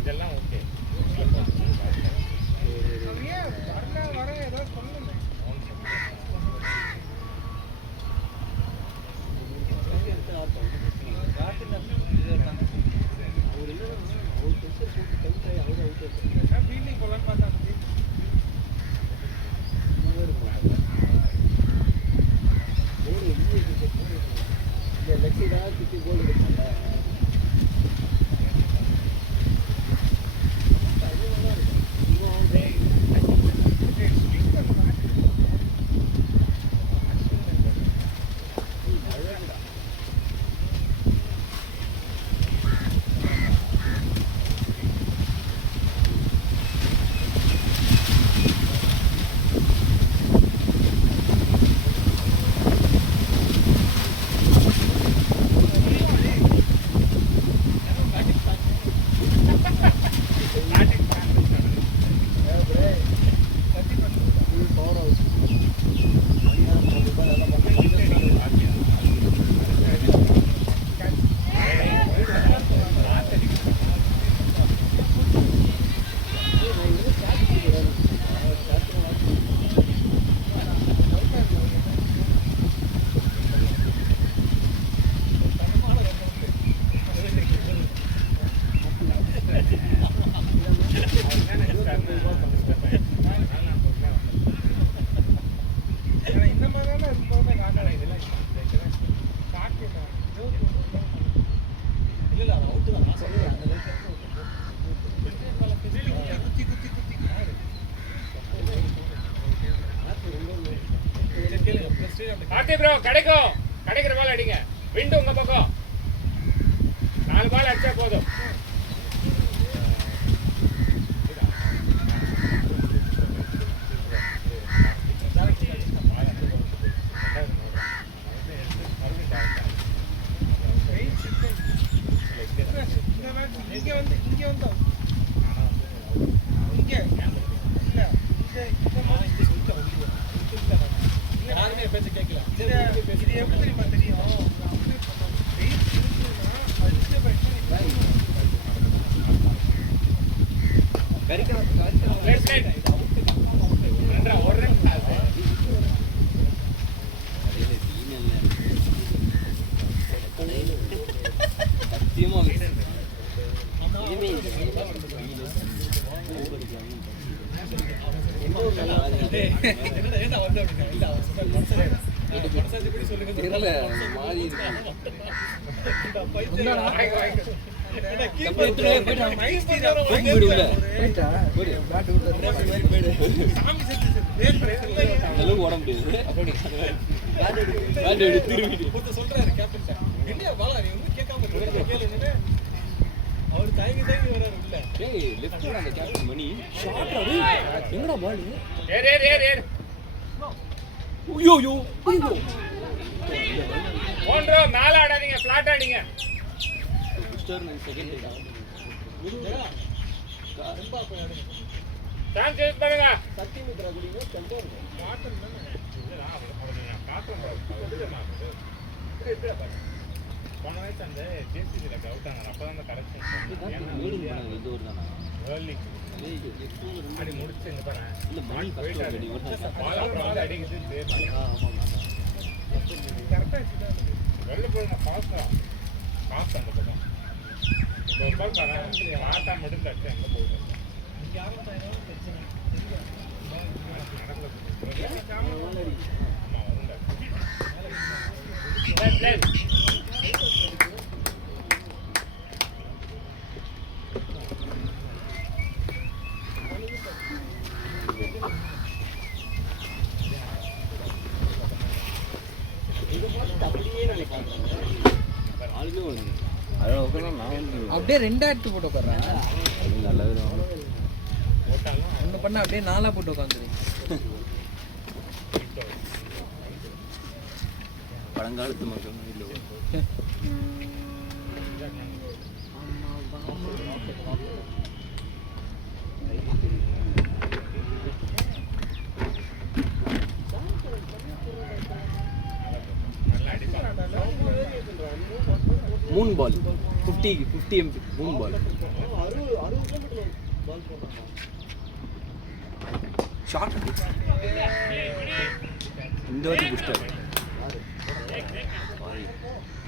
இதெல்லாம் ஓகே. கார்த்தி ப்ரோ கிடைக்கும், கிடைக்கிற பால் அடிங்க. விண்டு உங்க பக்கம் 4 பால் அடிச்சா போதும். அவர் தயங்கி தயங்கி வராரு உள்ள. ஏய் லெஃப்ட் அந்த கேப்டன் மணி ஷாட் அது எங்கடா பால் ஏர் ஏர் ஏர் ஏர் ஐயோ ஐயோ ஐயோ போன்றோ மேல ஆடாதீங்க, ஃப்ளாட் ஆடிங்க. மிஸ்டர் செகண்ட் ரொம்ப போய் சான்ஸ் யூஸ் பண்ணுங்க. சத்தியமித்ரா குடிங்க செம்பர் மாட்டன் தானே. இல்லடா அவரு நான் காட்றேன் பாரு. போன வயசு அந்த ஜேசிபில கவுட் ஆனார். அப்பதான் அந்த கரெக்ஷன் மீடிங் பண்ணாங்க இது ஒரு தானா ஏர்லி அடி முடிச்சு இங்க பாரு. இல்ல மணி ஃபர்ஸ்ட் அடி ஓடுறா பால் அப்புறம் அடிக்குது தெரியல. ஆமா ஆமா கரெக்ட்டா இருக்கு. வெள்ள போய் நான் பாஸ்டா பாஸ்டா அந்த பக்கம் ஒரு பால் பாரு. ஆட்டா முடிஞ்சு அடிச்சு அங்க போகுது. இங்க யாரும் தாயணும் பிரச்சனை அப்படியே 2 எடுத்து போட்டு உட்கார்றேன். ஒன்று பண்ண அப்படியே 4 போட்டு உட்காந்துரு. பழங்காலத்து மக்கள் இல்லை பால் 50 MP பூம் பால் 60 கிலோமீட்டர் பால் போடுறாங்க. ஷார்ட் இந்த வாட்டி புஷ்டர்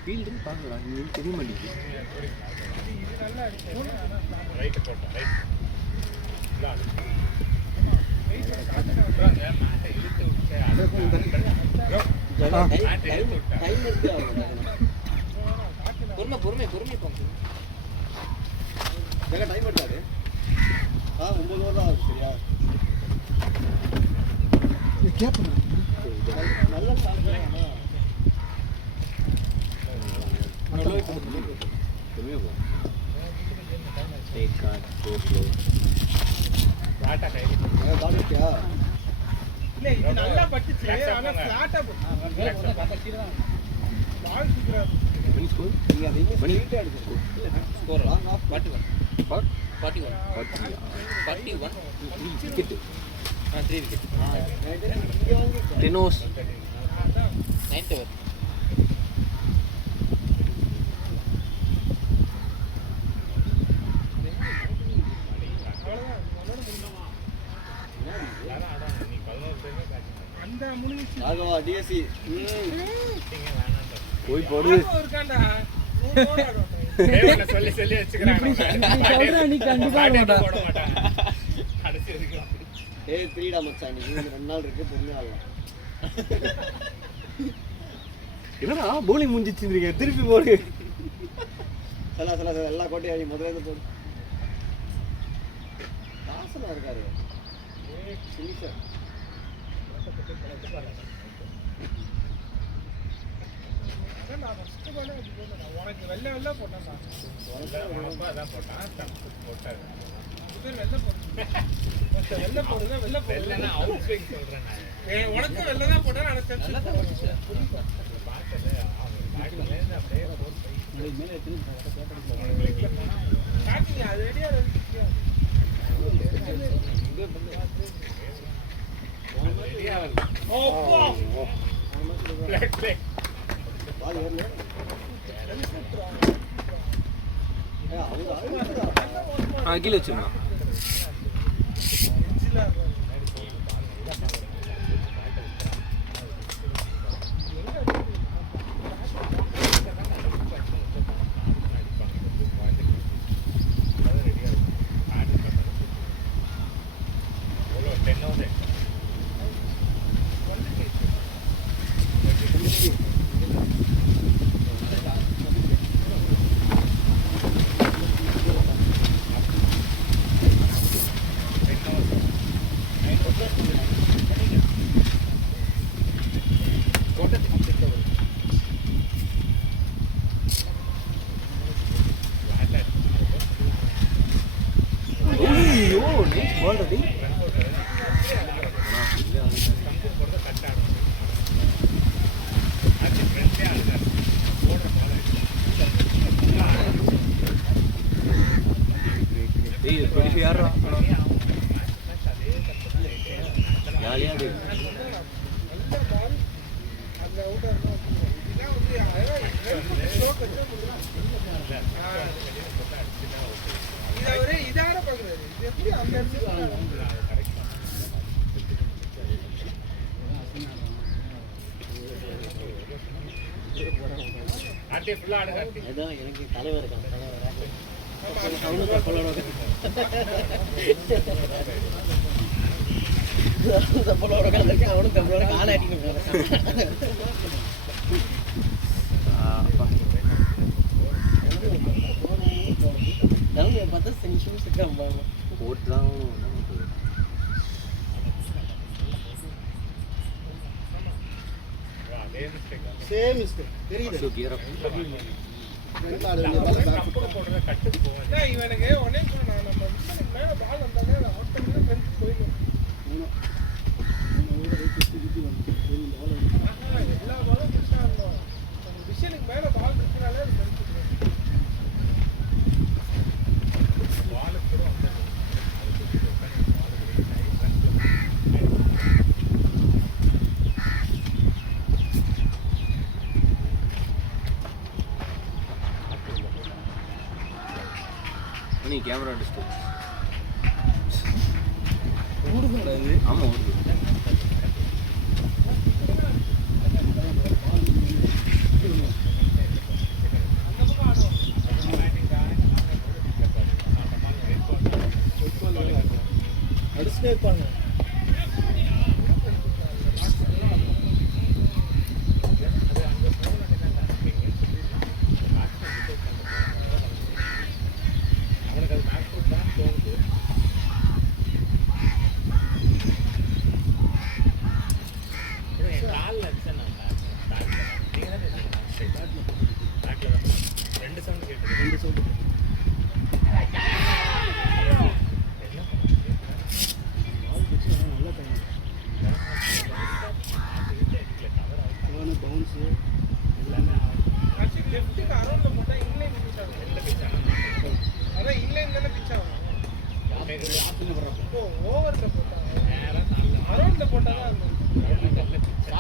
ஃபீல்டு பார்க்கலாம் இங்கே தெரிய மாட்டேங்குது. ரைட்டு போட்டேன் ரைட் டைம் எடுத்து பொறுமை போங்க. டைம் எடுத்தாரு 9 ஓவர் தான் ஆகுது. சரியா நல்ல ஸ்டார்ட் தான். Take card, go slow. டாட்டா கை பாலிட்டியா இல்ல இது நல்லா பட்டுச்சு ஆனா ஃபிளாட்டா பால் சூப்பரா When score? நீங்க அதை இன்னும் ஸ்ட்ரைட்டா எடுங்க. Score long off 41 41. 41 Wicket. 3 wicket. இங்க வாங்கி Tenos. 9th over. அந்த முடிஞ்சு ராகவா டிஎஸ்சி போய் போடு. இருக்காண்டா தேவனை சொல்லி சொல்லி வச்சுக்கிறாங்க நீ கண்டிப்பா போட மாட்டாங்க கடைசி வரைக்கும் ஏய் 3டா மச்சான் நீ 2 நாள் இருக்கு பொறுமையா ஆடலாம். என்னடா bowling முடிஞ்சிச்சின்றீங்க திருப்பி போடு. சல எல்லா கோட்டையும் அடி முதல்ல இருந்து போடு. காசுல இருக்காரு ஃபினிஷர். நான் ஃபர்ஸ்ட் பாலே அது போடுறேன் உனக்கு வெள்ள போட்டான்டா அப்பா அதான் போட்டான் போட்டாரு இது வெள்ள போடுங்க வெள்ள போடுங்க இல்லைன்னா அவுட் ஸ்விங் சொல்றேன் நான் உனக்கு வெள்ள தான் போட்டா நான் நல்லா பார்க்கல பாட்டிலேருந்து அப்படியே ஸ்டார்டிங் அது ரெடியா பால் ஏறல. அவங்க ஆடுறா. கீழே வச்சிருந்தான். அதான் எனக்கு தலைவர் இருக்கான். அவனும் தமிழோட காலாட்டிட்டு பார்த்தா சென்ஷன் இருக்கான். போட்டு தான் சேம் மிஸ்டேக் தெரியுது. கியர் இவனுக்கு உடனே நான் நம்ம மேல பால் வந்தாலே ஆட்டோமேட்டிக்கா ஃப்ரெண்ட்ஸ் போயிடும். எல்லா பாலும் பிரச்சனை இல்லை. நம்ம விஷயனுக்கு மேல பால் பிரச்சனாலே அது ஃப்ரெண்ட்ஸ் கேமரா டிஸ்டர்ப். ஓடுதுடா இது. ஆமா ஓடுது. அடிச்சுட்டே இருப்பாங்க.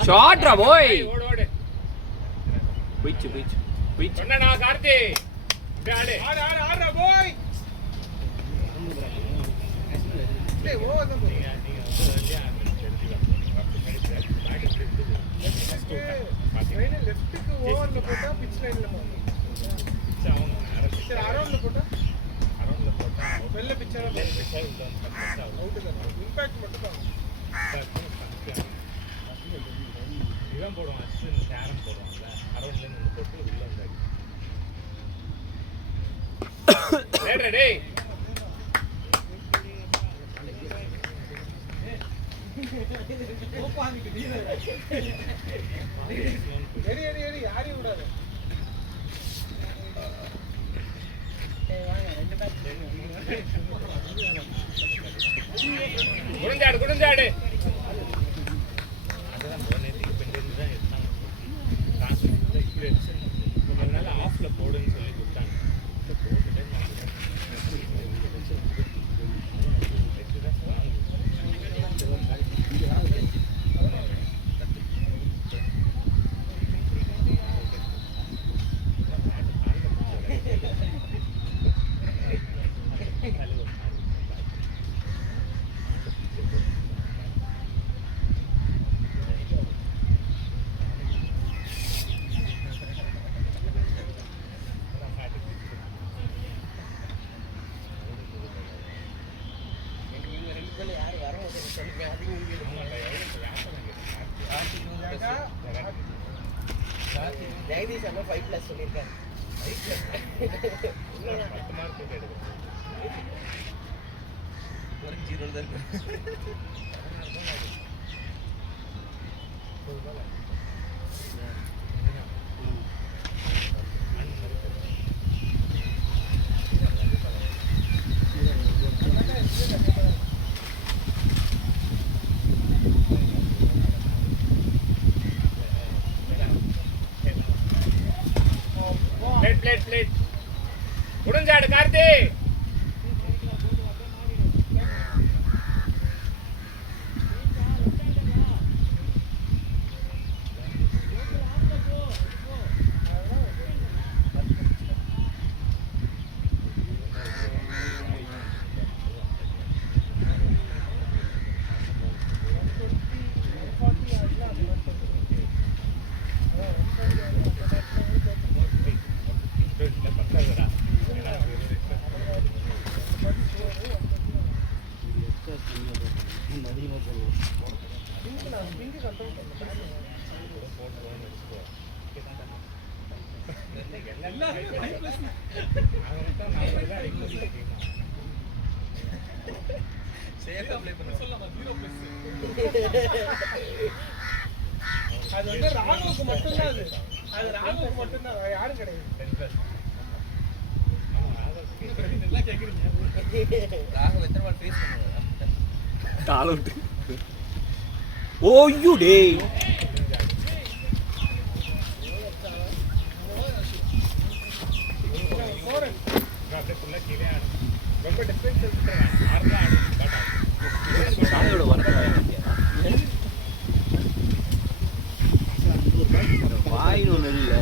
ஷாட்ரா போய் போயிச்சு போயிச்சு போயிச்சு. சொன்னா கார்த்தி ஆடு ஆடு ஆடு ஆடுறா போய். டேய் ஓ அத போய் நீங்க லெஃப்ட்க்கு ஓவர்ல போட்டா பிட்ச் லைன்ல போகும். சரி அரௌண்ட்ல போட்டா வெள்ள பிட்சரா அவுட் தான். இம்பாக்ட் மட்டும் தான். இவன் போடுவான் அஸ்வின் சேரன் போடுவான்ல அரௌண்ட்ல இருந்து போட்டு உள்ள வந்தாங்க. டேய் டேய் எடி எடி எடி யாரையும் விடாத. குடுஞ்சாடு குடுஞ்சாடு. அதுதான் நேற்றுக்கு பெண்டிருந்து தான் எடுத்தாங்க. காசு இப்படி எடுத்து அதனால ஆஃப்ல போடுன்னு சொல்லி கொடுத்தாங்க. போட்டுட்டே ஜெகதீஷ் அண்ணா 5+ சொல்லியிருக்காரு. 5+ 10 மார்க் எடுக்கும். ஒரு 0 தான் இருக்கு. பிளேட் குடுஞ்சாடு கார்த்தி. அது வந்து ராணுவுக்கு மட்டும்தான். அது ராணுவுக்கு மட்டும்தான், யாரும் கிடையாது. ராகவ் எத்தனை வாட் ஃபேஸ் பண்ணுவாங்க ஆல் அவுட். ஓ யூ டே ரொம்ப டிஃபரன்ஸ் இருக்கு. ஆறுல ஆடு பட் சாயோட வரது வாயின் ஒன்று இல்லை.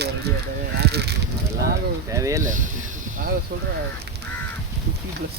அதெல்லாம் தேவையே இல்லை. சொல்கிறேன் 50+.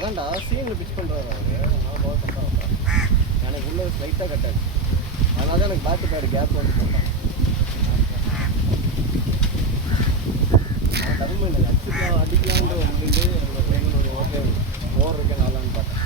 அதான்டா சீனில் பிச் பண்ணுறாரு அவர். நான் பால் கரெக்டாக எனக்கு உள்ள ஸ்லைட்டாக கட்டாச்சு. அதனால தான் எனக்கு பேட்டு பேடு கேப் வந்து போட்டான். நான் டபுள் மைண்ட் அடிக்கலான்ற அப்படின்ட்டு என்னோட ஓகே ஓவர் இருக்கேன் நாளான்னு பார்த்தேன்.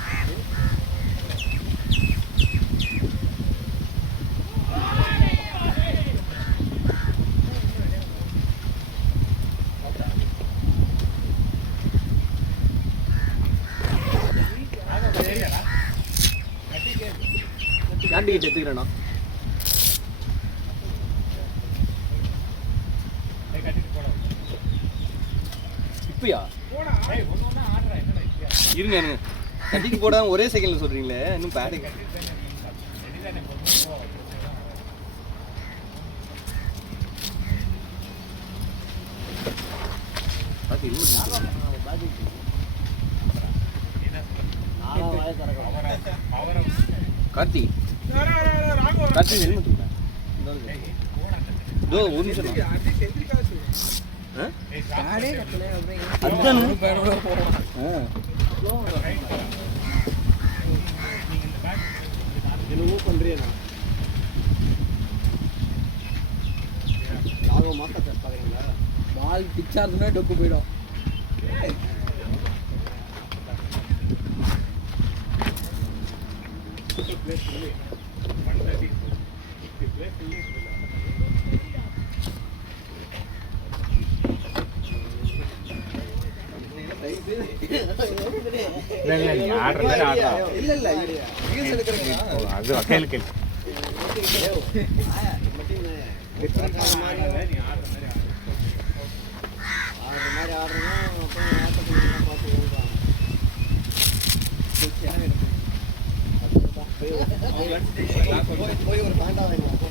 கேண்டிகேட் எடுத்துக்கிறேண்ணா. இப்பயா இருங்க இருங்க கட்டிக்கு போடாம ஒரே செகண்ட்ல சொல்றீங்களே, இன்னும் பேடு கார்த்தி கார்த்தி ஹெல்மெட் இதோ ஒரு நிமிஷம் என்னவோ பண்றியா யாரும் மாத்த பாக்குறீங்களா? பால் பிச்சா இருந்தா டொக்கு போயிடும். அது வக்கையில போய் ஒரு பாண்டா வாங்கலாம்.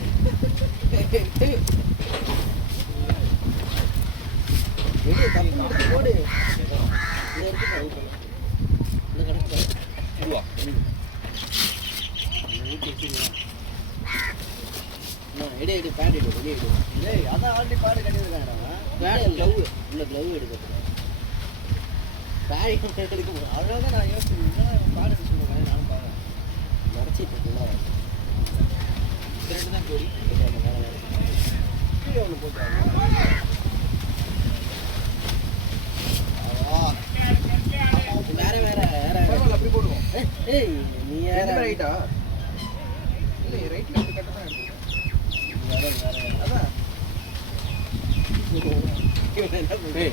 போடு எடு பேட் எடு வெளியே எடு. ஏய் அதான் ஆல்ரெடி பேட் கட்டியிருக்காங்கடா. பேட் க்ளவ் இல்லை க்ளவ் எடுக்கிறது பேட் எடுக்க போகிறேன். அதனால தான் நான் யோசிச்சேன் பேட் எடுக்க சொல்லுவேன். நானும் பார்க்குறேன் நினச்சிட்டு இருக்கேன். ரெண்டு தான் கோடி கீழே ஒன்று போட்டாங்க. வேற வேற வேற அப்படி போடுவோம். ஏய் நீ வேற ரைட்டா? இல்லை ரைட்டில் அப்படி கட்ட தான் எடுத்துக்கேன். அதான்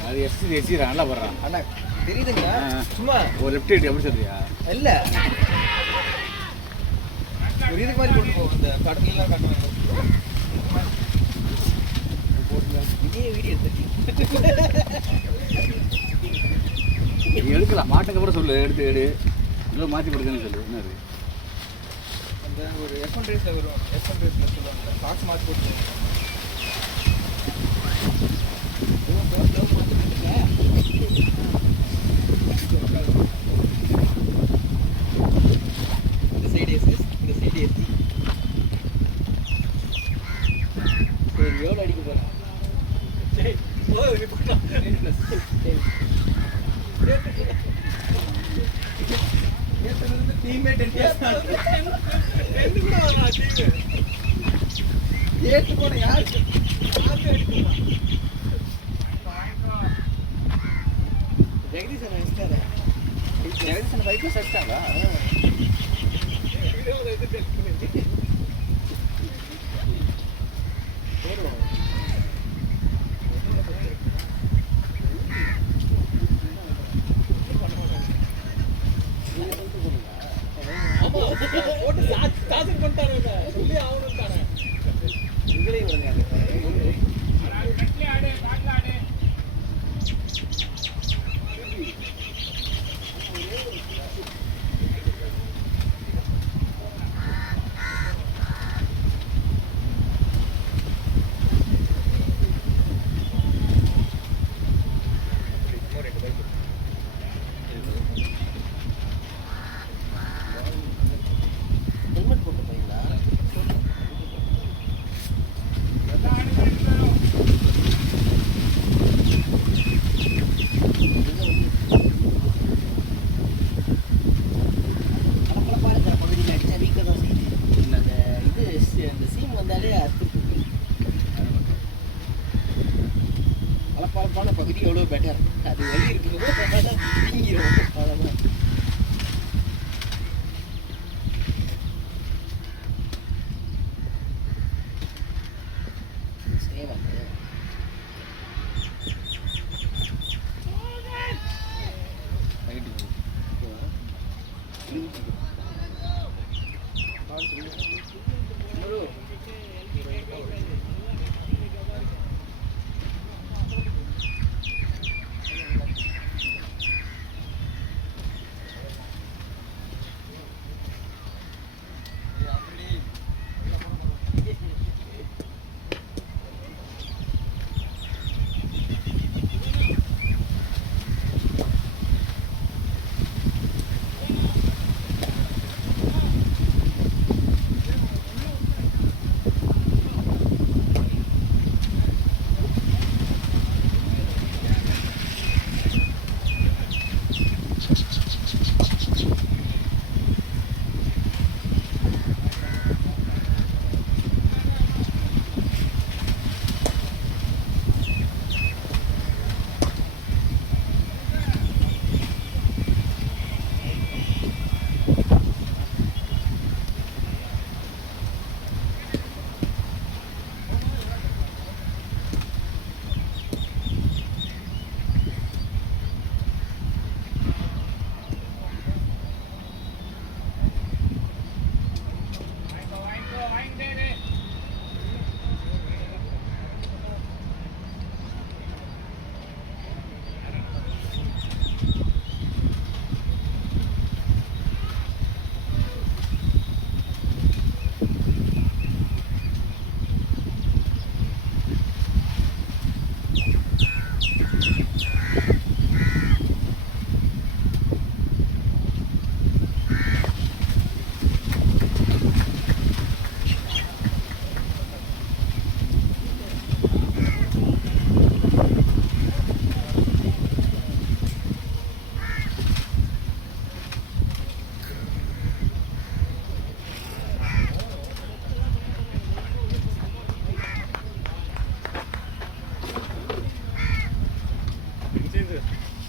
அது எஸ்சி நல்லா போடுறான். அண்ணா தெரியுதுங்களா? சும்மா ஒரு லெஃப்ட் ஹேண்ட் எப்படி சொல்றியா? இல்லை ஒரு இது மாதிரி கொண்டு போவோம் இந்த கடலாம் காட்டுவாங்க இதே வீடியோ நீ எடுக்கலாம் மாட்டுக்கு அப்புறம் சொல்லு எடுத்து எடு இல்லை மாற்றி கொடுக்குன்னு சொல்லு என்ன இருக்கு அந்த ஒரு F1 ரேஸில் வரும் F1 ரேஸில் சொல்லுவாங்க காசு மாற்றி போட்டு இந்த சைடு எஸ்எஸ் இந்த சைடு எஸ்டி சரி எவ்வளோ அடிக்க போகிறேன் சரி டீம்மேட் ஏற்று போன யார் ஜெகதீசன் அடிச்சிட்டாரு ஜெகதீசன் பைக்கில் அடிச்சிட்டாங்க போட்டு சார்ஜ் பண்ணிட்டாருங்க சொல்லி ஆகணும் தானே உங்களையும் ஹெல்மெட் போட்டு போறீங்களா பளபளப்பான பகுதி எவ்வளோ பெட்டர் அது வழி இருக்கும்போது நீங்கிடும் அவ்வளோதான் சேவ் ஆகுது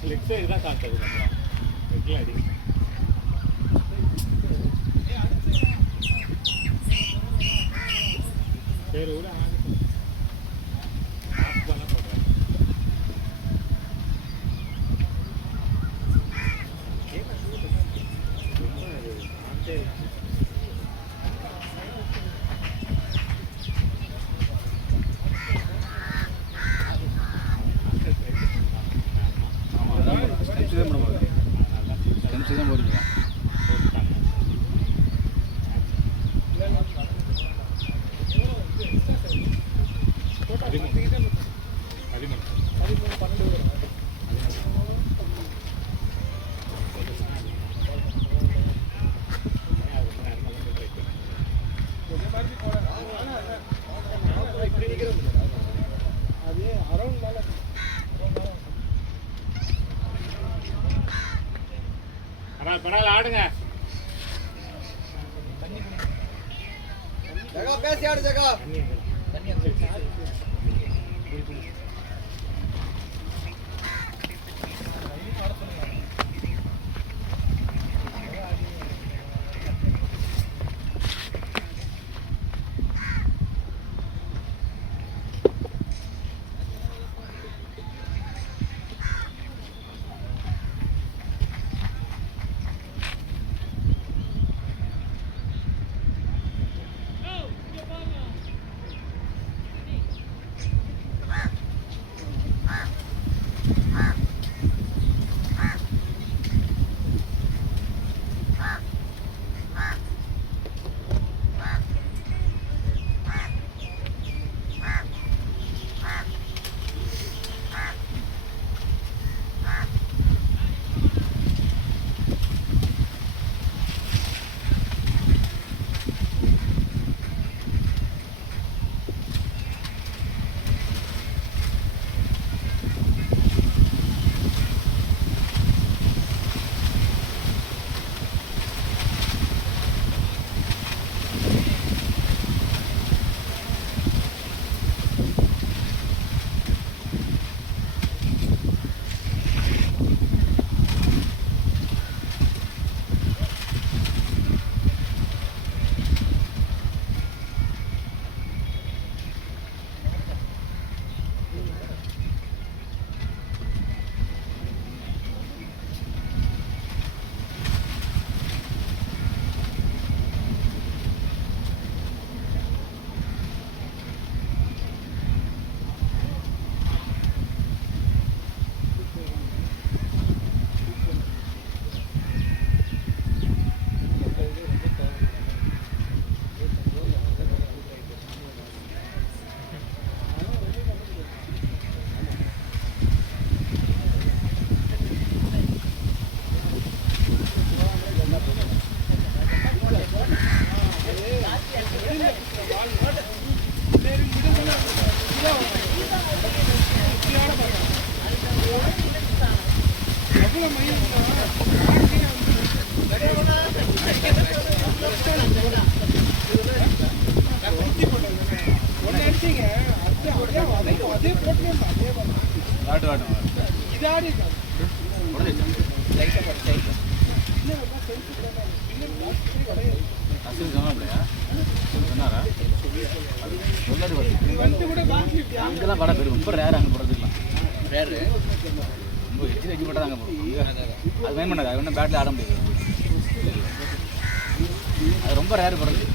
லெக் சைடு தான் காட்டுது வெட்டில் அடி சரி விட ஆஃப் பண்ண சொல்கிறேன் அது அரௌண்ட் மேல பரவாயில்ல ஆடுங்க. ஜகா பேசி ஆடு ஜகா. அங்கெல்லாம் வடை போயிடும் ரொம்ப ரேர் அங்கே போடுறதுக்கலாம் ரேரு ரொம்ப எச்சு போட்டால் அங்கே போடுவோம் அது மெயின் பண்ணாது அது ஒன்றும் பேட்டில் ஆட முடியாது அது ரொம்ப ரேர் போடுறது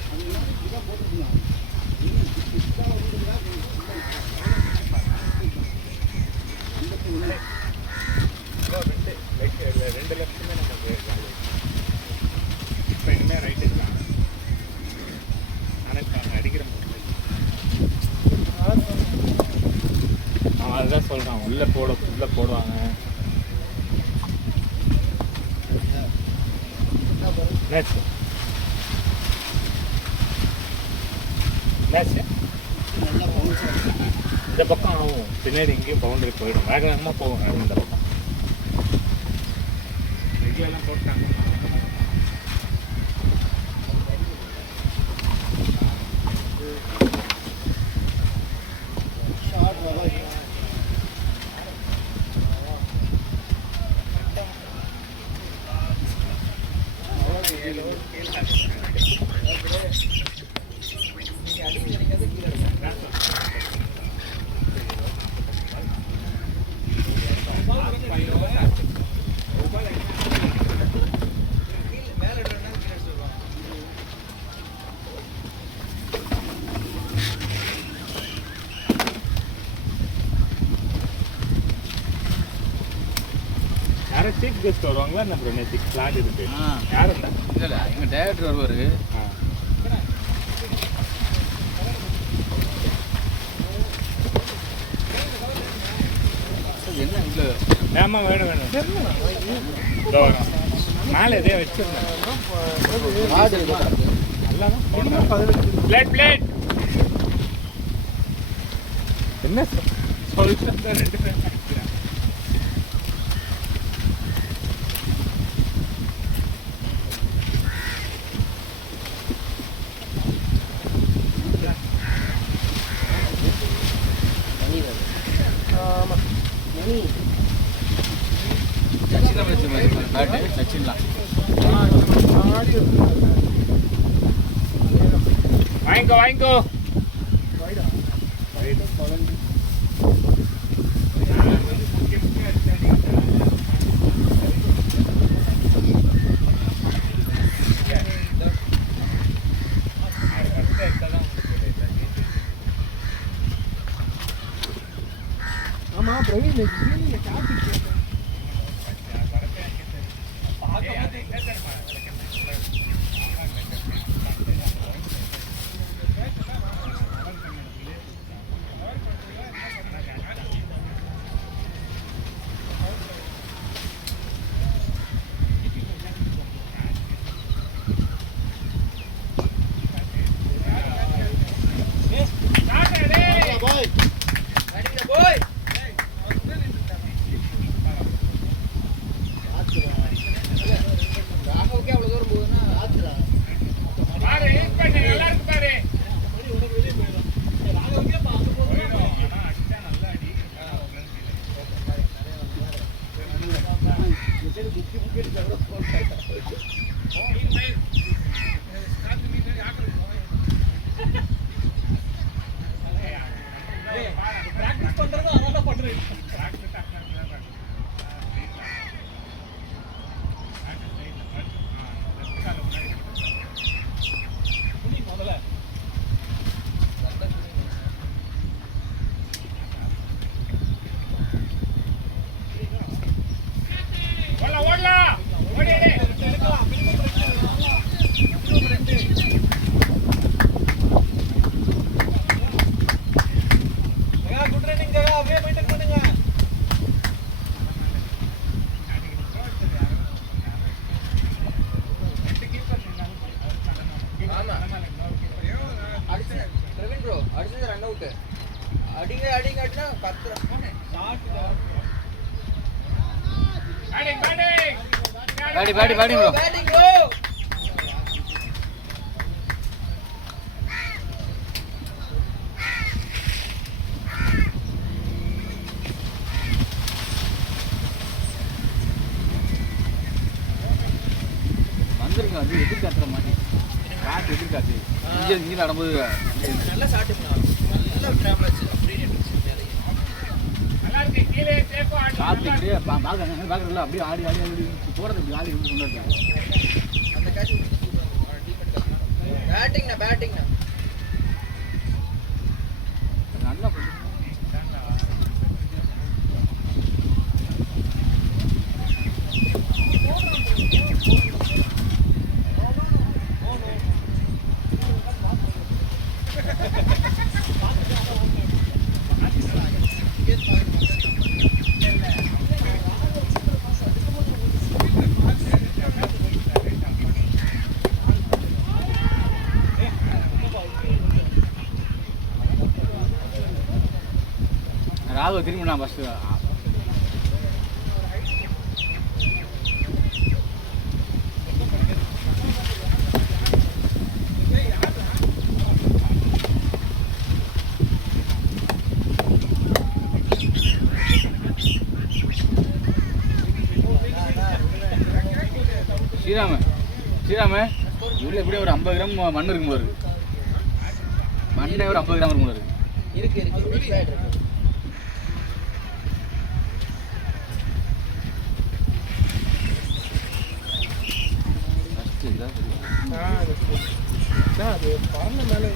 ரெண்டு லட்சமே நமக்கு இப்போ இனிமேல் ரைட்டு இருக்காங்க ஆனால் இப்போ அவங்க அடிக்கிற முடியல அவன் அதுதான் சொல்கிறான் உள்ளே போடுவாங்க என்னாச்சு இந்த பக்கம் ஆகும் பின்னாடி எங்கேயும் பவுண்டரி போயிடும் வேக வேகமாக போகும் இந்த பக்கம் எல்லாம் போட்டாங்க சீஃப் கெஸ்ட் வருவாங்களா நம்ம நேற்று பிளான் இருக்கு யார் இல்லை இல்லை எங்கள் டைரக்டர் வருவார் என்ன இல்லை ஏமா வேணும் மேலே எதையும் வச்சிருந்தேன் நல்லா தான் பிளேட் என்ன சொல்லிட்டு ரெண்டு பேரும் சச்சின் வச்சு பேட்டு சச்சின்லாம் வாங்கிக்கோ ஆமா பிரவீன் நீங்க காப்பி பேட்டிங் ப்ரோ வந்திருக்கேன் வந்து எதிர்காத்துற மாதிரி காற்று எதிர்காத்து இங்கே நடக்கும்போது நல்லா சாப்பிட்டுங்களா நல்லா டிராவல் காற்று இப்படியே பார்க்குறதுல அப்படியே ஆடி ஆடி ஆடி போகிறது இப்படி ஆடி கொண்டு இருக்காங்க அந்த கேட்ச் பேட்டிங்ண்ணா நல்லா ராகு திரும்பி நான் ஃபஸ்ட்டு ஸ்ரீராம இதில் எப்படியும் ஒரு 50 கிராம் மண் இருக்கும் போது மண்ணே ஒரு 50 கிராம் இருக்கும் போது இருக்கு அது பறந்த மேலே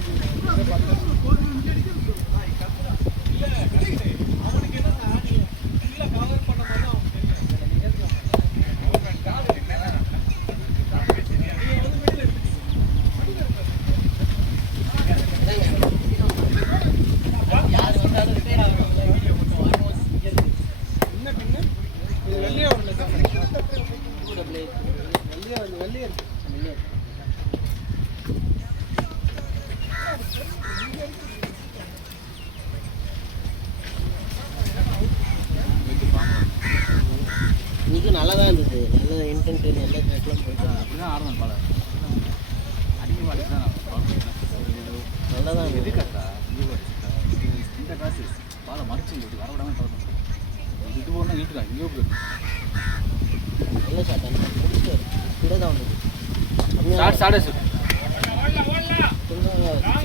கண்டென்ட் நல்ல மேட்ச்லாம் போயிட்டு அப்படிதான் ஆடணும் பால அதிகமாக அடிச்சு தான் நல்லா தான் எது கட்டா இந்த காசு பாலை மறைச்சு வர விடாமல் பார்க்கணும் இது போனால் இழுத்துக்கா இங்கேயோ போயிடும் நல்ல ஷாட் முடிச்சார் கூட தான் வந்தது ஸ்டார்ட்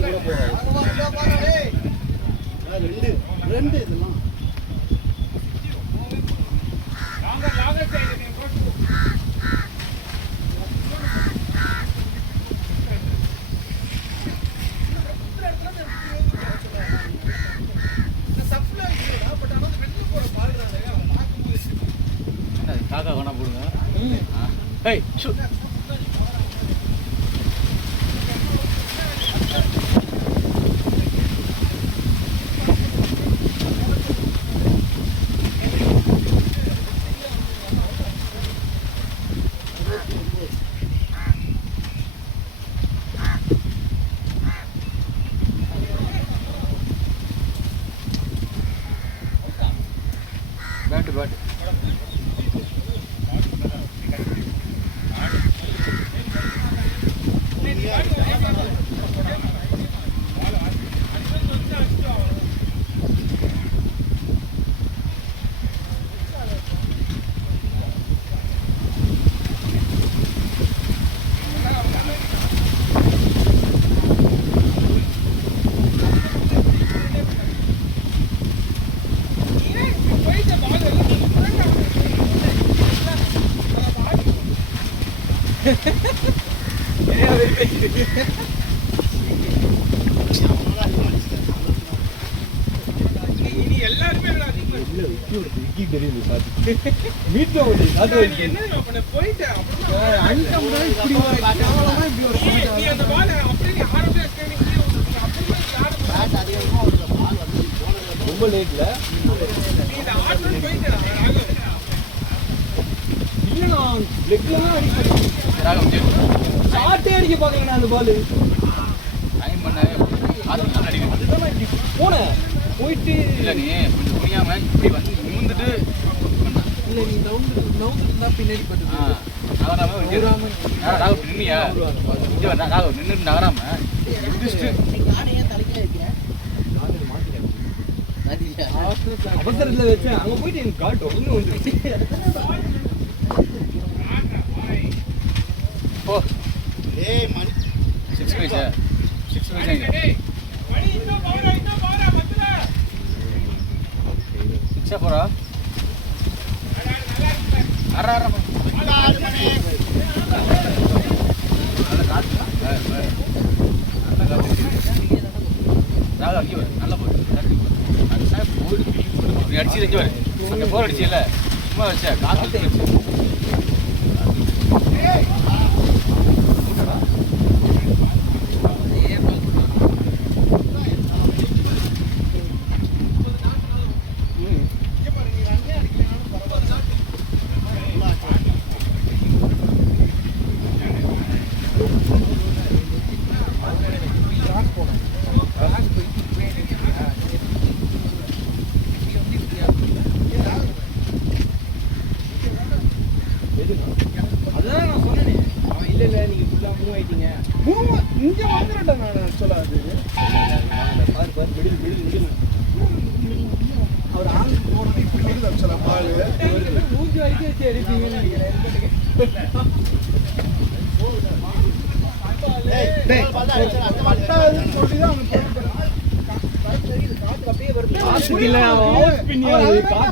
கூட போகாது ரெண்டு இதெல்லாம் காக்கா வேணா போடுங்க ஏய் ஷூ பேட்டு ரொம்ப லேட்ல இல்லைண்ணா லெக்லாம் ஷார்ட்டே அடிக்க பார்க்கலண்ணா அந்த பால் டைம் பண்ணாவே அதுதான் அடிக்கணும் போனேன் போயிட்டு இல்லை நீ கொஞ்சம் புரியாமல் இப்படி வந்து நிமிந்துட்டு இல்லை நீ நவுந்து இருந்தா பின்னாடி பட்டு நகராம நின்னியா நின்று நகராம எந்திரிச்சிட்டு அவசரத்தில் வச்சேன் அங்கே போயிட்டு எனக்கு கால் டொன்னு வந்துருச்சு ஓ ஏய் மணி 6 வயசா 6 வயசா சிக்ஸா போறா நல்லா போடு நீ அடிச்சு வச்சு வரு அங்கே போர் அடிச்சில்ல சும்மா வச்ச காசு வச்சு அதான் நான் சொன்னேனே அவன் இல்லை இல்லை நீங்கள் ஃபுல்லாக மூவ் ஆகிட்டீங்க இங்கே வந்துடா நான் சொல்லாது பாரு பாரு மிடில் அவர் ஆள் போகிறது இப்படி வருது ஆக்சுவலாக பால் மூஞ்சி வரைக்கும் வச்சு அடிப்பீங்கன்னு நினைக்கிறேன் பட்டாதுன்னு சொல்லி தான் அவன்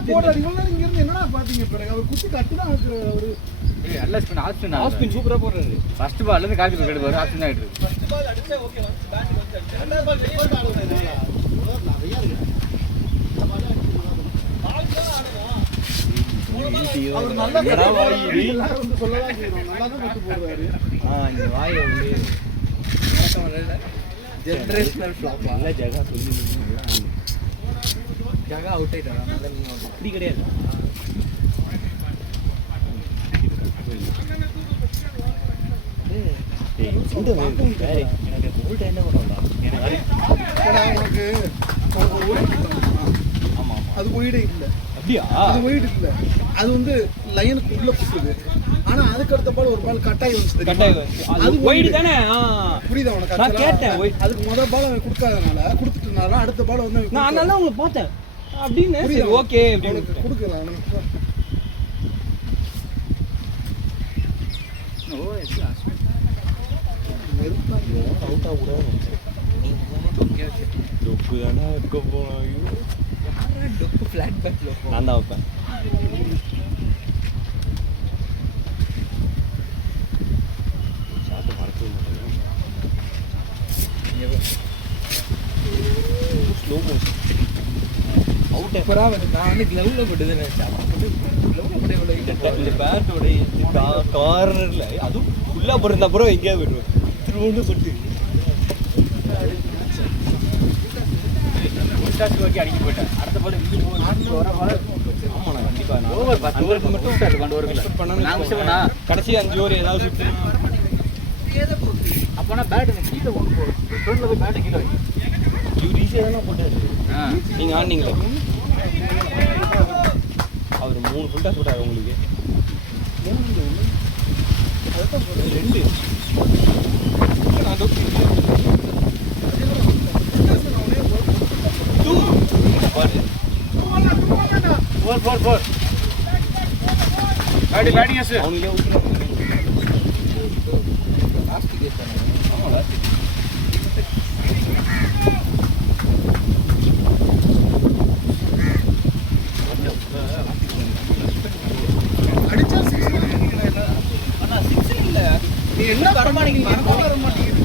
போடுறாரு. இவங்க இங்க இருந்து என்னடா பாத்தீங்க பிறகு அவர் குத்தி கட்டு தான் அவரு நல்ல ஸ்பின் ஆஃப் ஸ்பின் சூப்பராக போடுறாரு ஃபர்ஸ்ட் பால்லேருந்து காப்பி போய் வரும் ஆப்ஷன் தான் ஆகிட்டு அவர் நல்லா எல்லாரும் வந்து சொல்லலாம் செய்யணும். நல்லா தான் குத்து போடுறாரு. இந்த வாயை வந்து ஜென்ரேஷனல் ஃப்ளாப் நல்ல ஜகா சொல்லி ஜகா அவுட் ஆயிட்டாங்க அதனால நீங்கள் அப்படி கிடையாது எனக்கு ஓல்ட் என்ன பண்ணா ஏன்னா உனக்கு அது ஒயிடே இல்லை. அப்படியா அது ஒயிட் இல்லை. அது வந்து லைனுக்கு உள்ள குத்துது. ஆனா அதுக்கு அடுத்த பால் ஒரு பால் கட்டாயி வந்துச்சு. கட்டாயம் அது ஒயிட் தானே. புரியுதா உனக்கு? நான் கேட்டேன் அதுக்கு முதல் பால் அவன் கொடுக்காதனால கொடுத்துட்டனால அடுத்த பால் வந்து நான் அதனால தான் உங்களை பார்த்தேன் அப்படின்னு. சரி ஓகே அவனுக்கு கொடுக்கல. அவனுக்கு அவுட் ஆக கூட டொப்பு தானே இருக்க போனோம். டொக்கு ஃபிளாட் பேக்ல நான் தான் வைப்பேன். Slow motion out. சூப்பரா வந்து நான் வந்து கிளவ்ல போட்டுது நினைச்சேன். கிளவ்ல போட்டு இந்த பேட்டோட கார்னர்ல அதுவும் ஃபுல்லாக போட்டிருந்தா அப்புறம் எங்கேயா போயிடுவோம் திரும்ப போட்டு ஓகே அடிக்க போயிட்டேன். அடுத்த பால் ஆமாண்ணா கண்டிப்பாக ஓவர் 10 ஓவருக்கு மட்டும் விட்டாரு. 2 ஓவருக்கு நான் விஷயம்னா கடைசி 5 ஓவர் ஏதாவது சுற்று அப்போனா பேட் கீழே ஃப்ரண்ட்ல போய் பேட்டை கீழே வைக்கும். இவர் ஈஸியாக தானே போட்டாரு. நீங்கள் ஆனீங்களே. அவர் 3 ஃபுல் டாஸ் போட்டார் உங்களுக்கு. 2 4 பேட்டிங் எஸ் அவங்களே விட்டுறாங்க. லாஸ்ட் கேஸ் தானே. ஆமா லாஸ்ட் அடிச்சா 6 ஆனா 6 இல்ல. நீ என்ன வர மாட்டேங்குது. வர மாட்டேங்குது.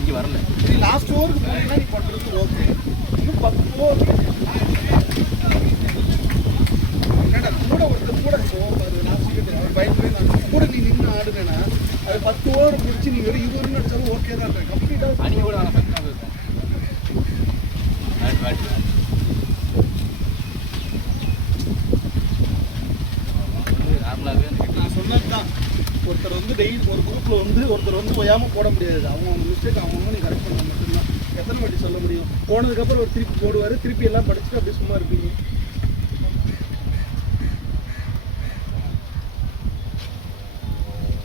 இங்கே வரல. நீ லாஸ்ட் ஓவருக்கு போனீங்கன்னா நீ பண்றது ஓகே. இன்னும் 10 ஓவர் கூட ஒருத்தர் கூட பாரு. லாஸ்ட் வீக் அவர் பயந்துவே நான் கூட நீ நின்று ஆடுனேன்னா அது 10 ஓவர் முடிச்சு நீ வெறும் 20 ரன் அடிச்சாலும் ஓகே தான் இருக்கும். கம்ப்ளீட்டாக அணிங்க கூட வேணாம். பக்கம் இருக்கும். நார்மலாகவே நான் சொன்னது தான். ஒருத்தர் வந்து டெய்லி ஒரு குரூப்பில் வந்து ஒருத்தர் வந்து ஓயாமல் போட முடியாது. அவங்க மிஸ்டேக் அவங்க நீ கரெக்ட் பண்ண மட்டும்தான். எத்தனை வாட்டி சொல்ல முடியும்? போனதுக்கப்புறம் ஒரு திருப்பி போடுவார். திருப்பி எல்லாம் படிச்சுட்டு அப்படியே சும்மா இருப்பீங்க.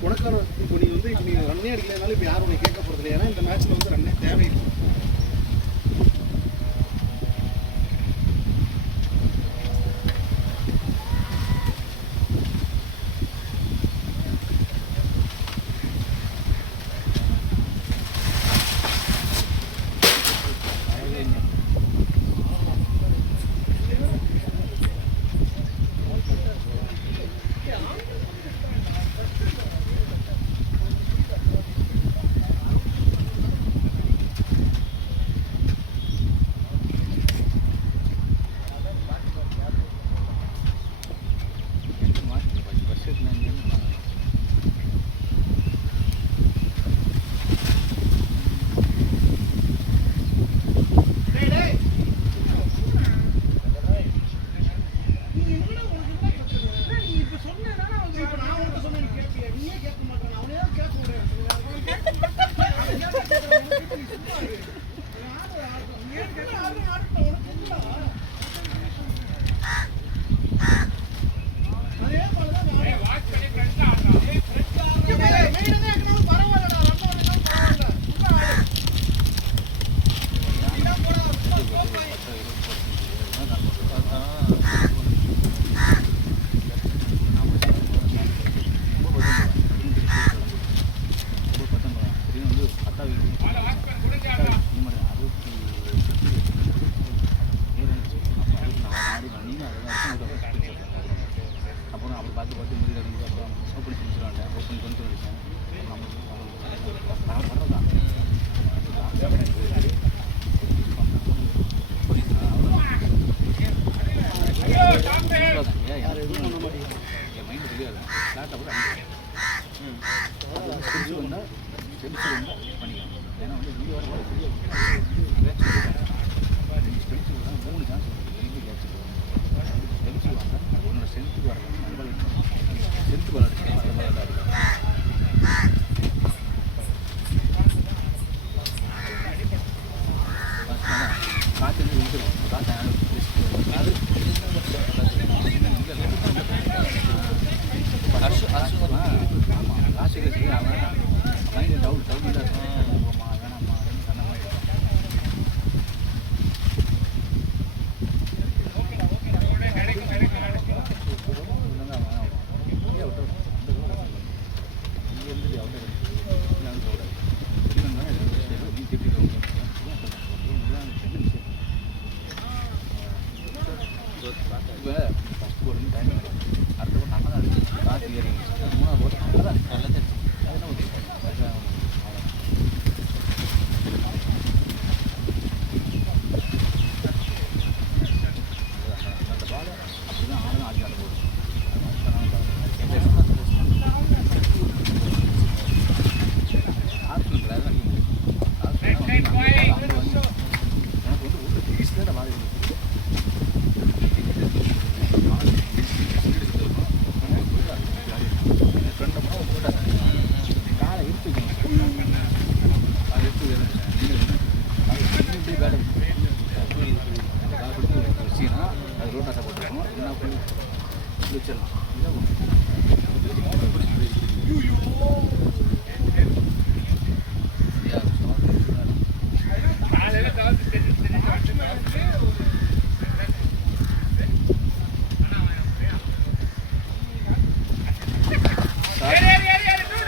உனக்கான இப்போ நீ வந்து இப்போ நீ ரன்னே அடிக்கலைனாலும் இப்போ யாரும் உன்னை கேட்க போகிறது இல்லை. ஏன்னா இந்த மேட்ச்சில் வந்து ரன்னே தேவையில்லை.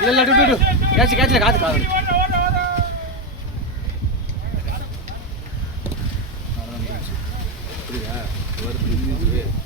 இல்ல டு கேட்ச் காத்து காது புரியுதா ஒரு